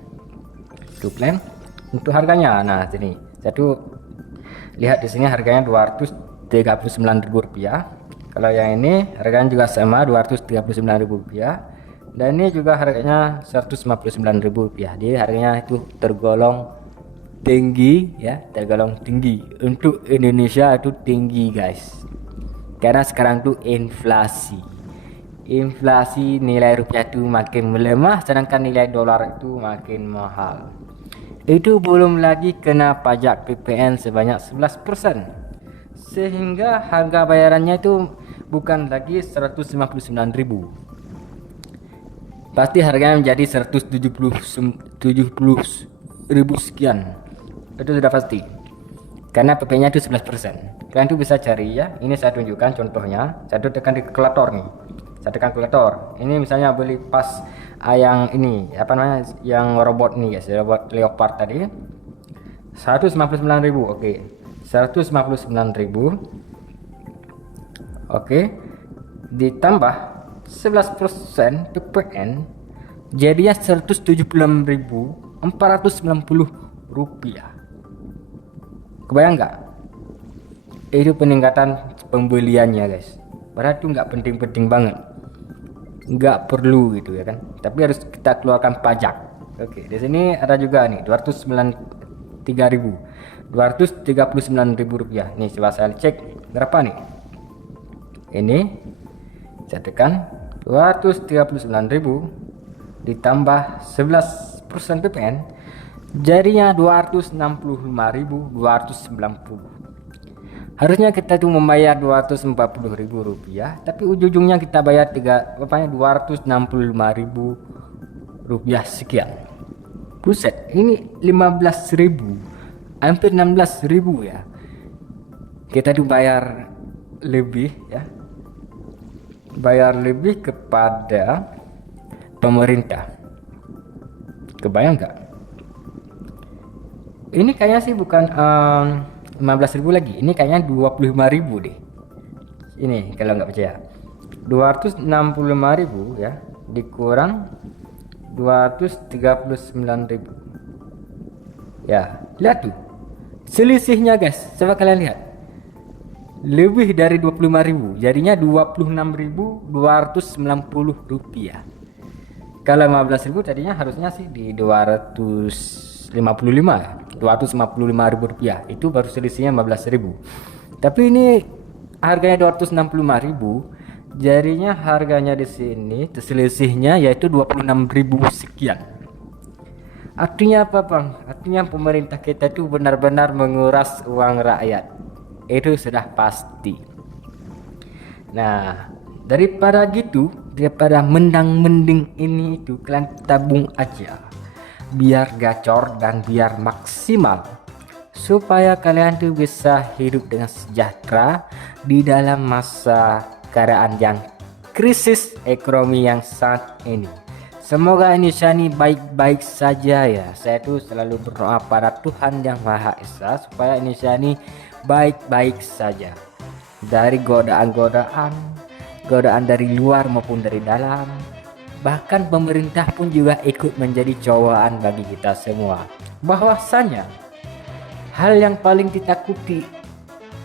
Itu plan untuk harganya. Nah sini saya tuh lihat di sini harganya Rp239.000. Kalau yang ini harganya juga sama Rp239.000, dan ini juga harganya Rp159.000. Jadi harganya itu tergolong tinggi ya, tergolong tinggi untuk Indonesia. Itu tinggi guys, karena sekarang tuh inflasi nilai rupiah itu makin melemah, sedangkan nilai dolar itu makin mahal. Itu belum lagi kena pajak PPN sebanyak 11%, sehingga harga bayarannya itu bukan lagi 159.000, pasti harganya menjadi 170.000 sekian. Itu sudah pasti, karena PP-nya itu 11%. Kalian tuh bisa cari ya. Ini saya tunjukkan contohnya. Saya tuh tekan di kalkulator nih. Saya tekan kalkulator. Ini misalnya beli pas yang ini apa namanya, yang robot nih guys, robot leopard tadi 159.000. Oke, 159.000. Oke, ditambah 11% PPN jadinya Rp176.490. Kebayang nggak? Itu peningkatan pembeliannya guys. Padahal itu nggak penting-penting banget, nggak perlu gitu ya kan, tapi harus kita keluarkan pajak. Oke, di sini ada juga nih Rp239.000. Nih coba saya cek berapa nih. Ini saya tekan 239.000 ditambah 11% PPN jadinya 265.290. Harusnya kita tuh membayar Rp240.000, tapi ujung-ujungnya kita bayar Rp265.000 sekian. Buset, ini 15.000, hampir 16.000 ya. Kita tuh bayar lebih ya, bayar lebih kepada pemerintah. Kebayang nggak? Ini kayaknya sih bukan 15.000 lagi, ini kayaknya 25.000 deh. Ini kalau nggak percaya, 265.000 ya dikurang 239.000 ya. Lihat tuh selisihnya guys, coba kalian lihat, lebih dari 25.000, jadinya Rp26.290. Kalau 15.000 tadinya harusnya sih di 255 ya, Rp255.000. Itu baru selisihnya 15.000. Tapi ini harganya 265.000, jadinya harganya di sini selisihnya yaitu 26.000 sekian. Artinya apa bang? Artinya pemerintah kita itu benar-benar menguras uang rakyat. Itu sudah pasti. Nah, daripada mendang-mending ini itu kalian tabung aja, biar gacor dan biar maksimal, supaya kalian tuh bisa hidup dengan sejahtera di dalam masa keadaan yang krisis ekonomi yang saat ini. Semoga Indonesia ini baik-baik saja ya. Saya tuh selalu berdoa pada Tuhan Yang Maha Esa supaya Indonesia ini baik-baik saja dari godaan dari luar maupun dari dalam. Bahkan pemerintah pun juga ikut menjadi cobaan bagi kita semua, bahwasanya hal yang paling ditakuti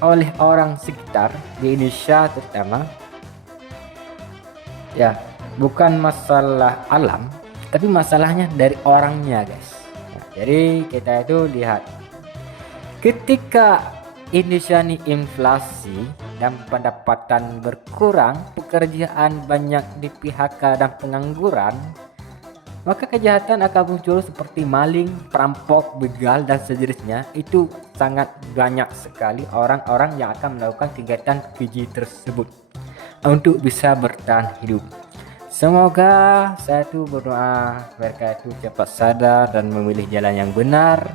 oleh orang sekitar di Indonesia terutama, ya bukan masalah alam, tapi masalahnya dari orangnya guys. Nah, jadi kita itu lihat ketika Indonesia ini inflasi dan pendapatan berkurang, pekerjaan banyak di PHK dan pengangguran, maka kejahatan akan muncul seperti maling, perampok, begal dan sejenisnya. Itu sangat banyak sekali orang-orang yang akan melakukan kegiatan keji tersebut untuk bisa bertahan hidup. Semoga saya tuh berdoa mereka itu cepat sadar dan memilih jalan yang benar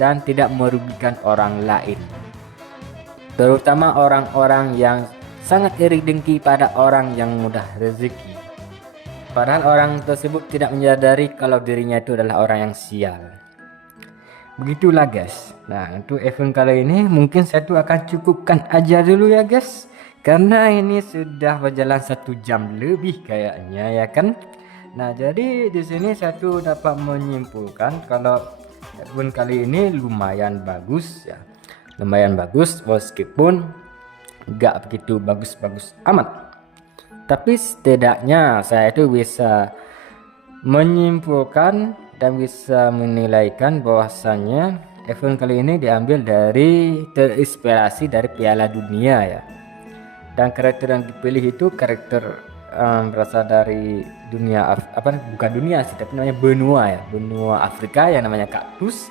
dan tidak merugikan orang lain, terutama orang-orang yang sangat iri dengki pada orang yang mudah rezeki, padahal orang tersebut tidak menyadari kalau dirinya itu adalah orang yang sial. Begitulah guys. Nah, untuk event kali ini mungkin saya tuh akan cukupkan aja dulu ya guys, karena ini sudah berjalan 1 jam lebih kayaknya ya kan. Nah, jadi di sini saya tuh dapat menyimpulkan kalau event kali ini lumayan bagus ya, lumayan bagus meskipun nggak begitu bagus-bagus amat, tapi setidaknya saya itu bisa menyimpulkan dan bisa menilaikan bahwasannya event kali ini diambil dari terinspirasi dari Piala Dunia ya, dan karakter yang dipilih itu karakter berasal dari dunia bukan dunia sih, tapi namanya benua ya, benua Afrika yang namanya kaktus.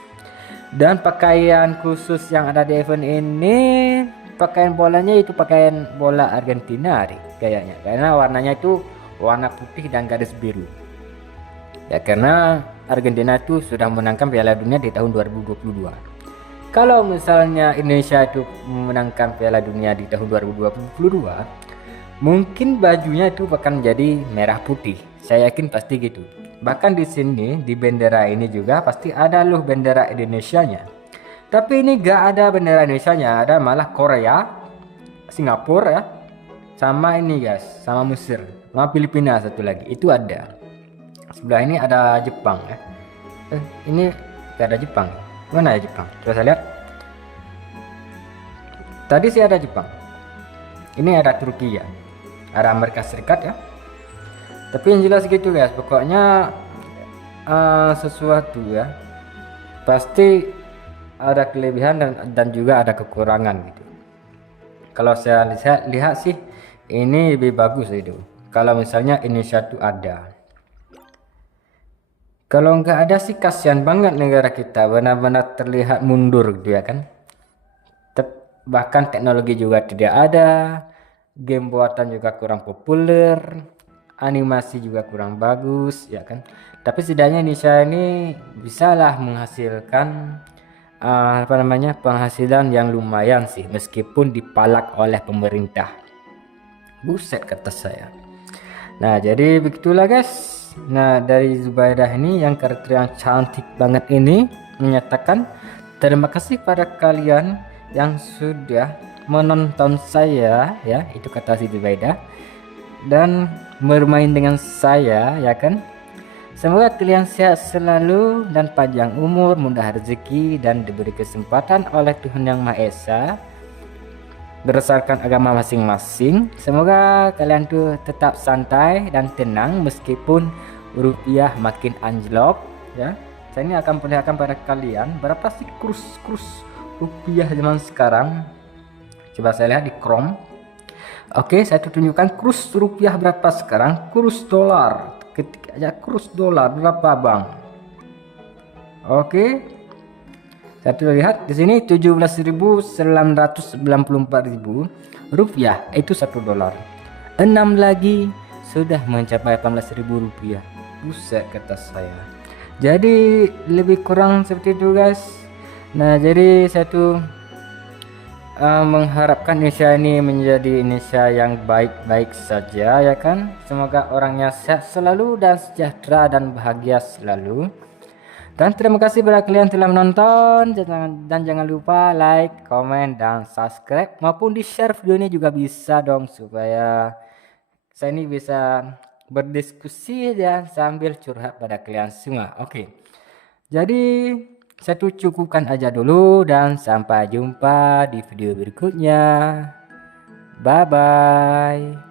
Dan pakaian khusus yang ada di event ini, pakaian bolanya itu pakaian bola Argentina kayaknya, karena warnanya itu warna putih dan garis biru ya, karena Argentina itu sudah menangkan Piala Dunia di tahun 2022. Kalau misalnya Indonesia itu memenangkan Piala Dunia di tahun 2022, mungkin bajunya itu akan menjadi merah putih. Saya yakin pasti gitu. Bahkan di sini di bendera ini juga pasti ada loh bendera Indonesianya. Tapi ini gak ada bendera Indonesianya, ada malah Korea, Singapura ya, sama ini guys, sama Mesir, sama Filipina satu lagi itu ada. Sebelah ini ada Jepang ya. Ini gak ada Jepang. Mana ya Jepang? Coba saya lihat. Tadi sih ada Jepang. Ini ada Turki ya. Ada Amerika Serikat ya. Tapi yang jelas gitu guys, pokoknya sesuatu ya pasti ada kelebihan dan juga ada kekurangan gitu. Kalau saya lihat sih ini lebih bagus itu kalau misalnya Indonesia itu ada. Kalau nggak ada sih kasihan banget negara kita, benar-benar terlihat mundur gitu ya kan. Bahkan teknologi juga tidak ada, game buatan juga kurang populer, animasi juga kurang bagus ya kan. Tapi setidaknya Indonesia ini bisalah menghasilkan penghasilan yang lumayan sih, meskipun dipalak oleh pemerintah. Buset kata saya. Nah, jadi begitulah guys. Nah, dari Zubaidah ini yang karakter yang cantik banget ini menyatakan terima kasih pada kalian yang sudah menonton saya ya, itu kata si Zubaidah, dan bermain dengan saya ya kan. Semoga kalian sehat selalu dan panjang umur, mudah rezeki dan diberi kesempatan oleh Tuhan Yang Maha Esa berdasarkan agama masing-masing. Semoga kalian tuh tetap santai dan tenang meskipun rupiah makin anjlok ya. Saya ini akan perlihatkan pada kalian berapa sih kurs rupiah zaman sekarang. Coba saya lihat di Chrome. Oke, saya tunjukkan kurs rupiah berapa sekarang, kurs dolar. Ketik aja kurs dolar berapa bang. Oke, saya lihat di sini 17.994.000 rupiah itu 1 dolar. 6 lagi sudah mencapai 18.000 rupiah. Buset kata saya. Jadi lebih kurang seperti itu guys. Nah, jadi saya tuh mengharapkan Indonesia ini menjadi Indonesia yang baik-baik saja ya kan. Semoga orangnya sehat selalu dan sejahtera dan bahagia selalu. Dan terima kasih kepada kalian telah menonton, dan jangan lupa like, komen, dan subscribe, maupun di share video ini juga bisa dong, supaya saya ini bisa berdiskusi dan sambil curhat pada kalian semua. Oke, jadi Satu cukupkan aja dulu dan sampai jumpa di video berikutnya. Bye bye.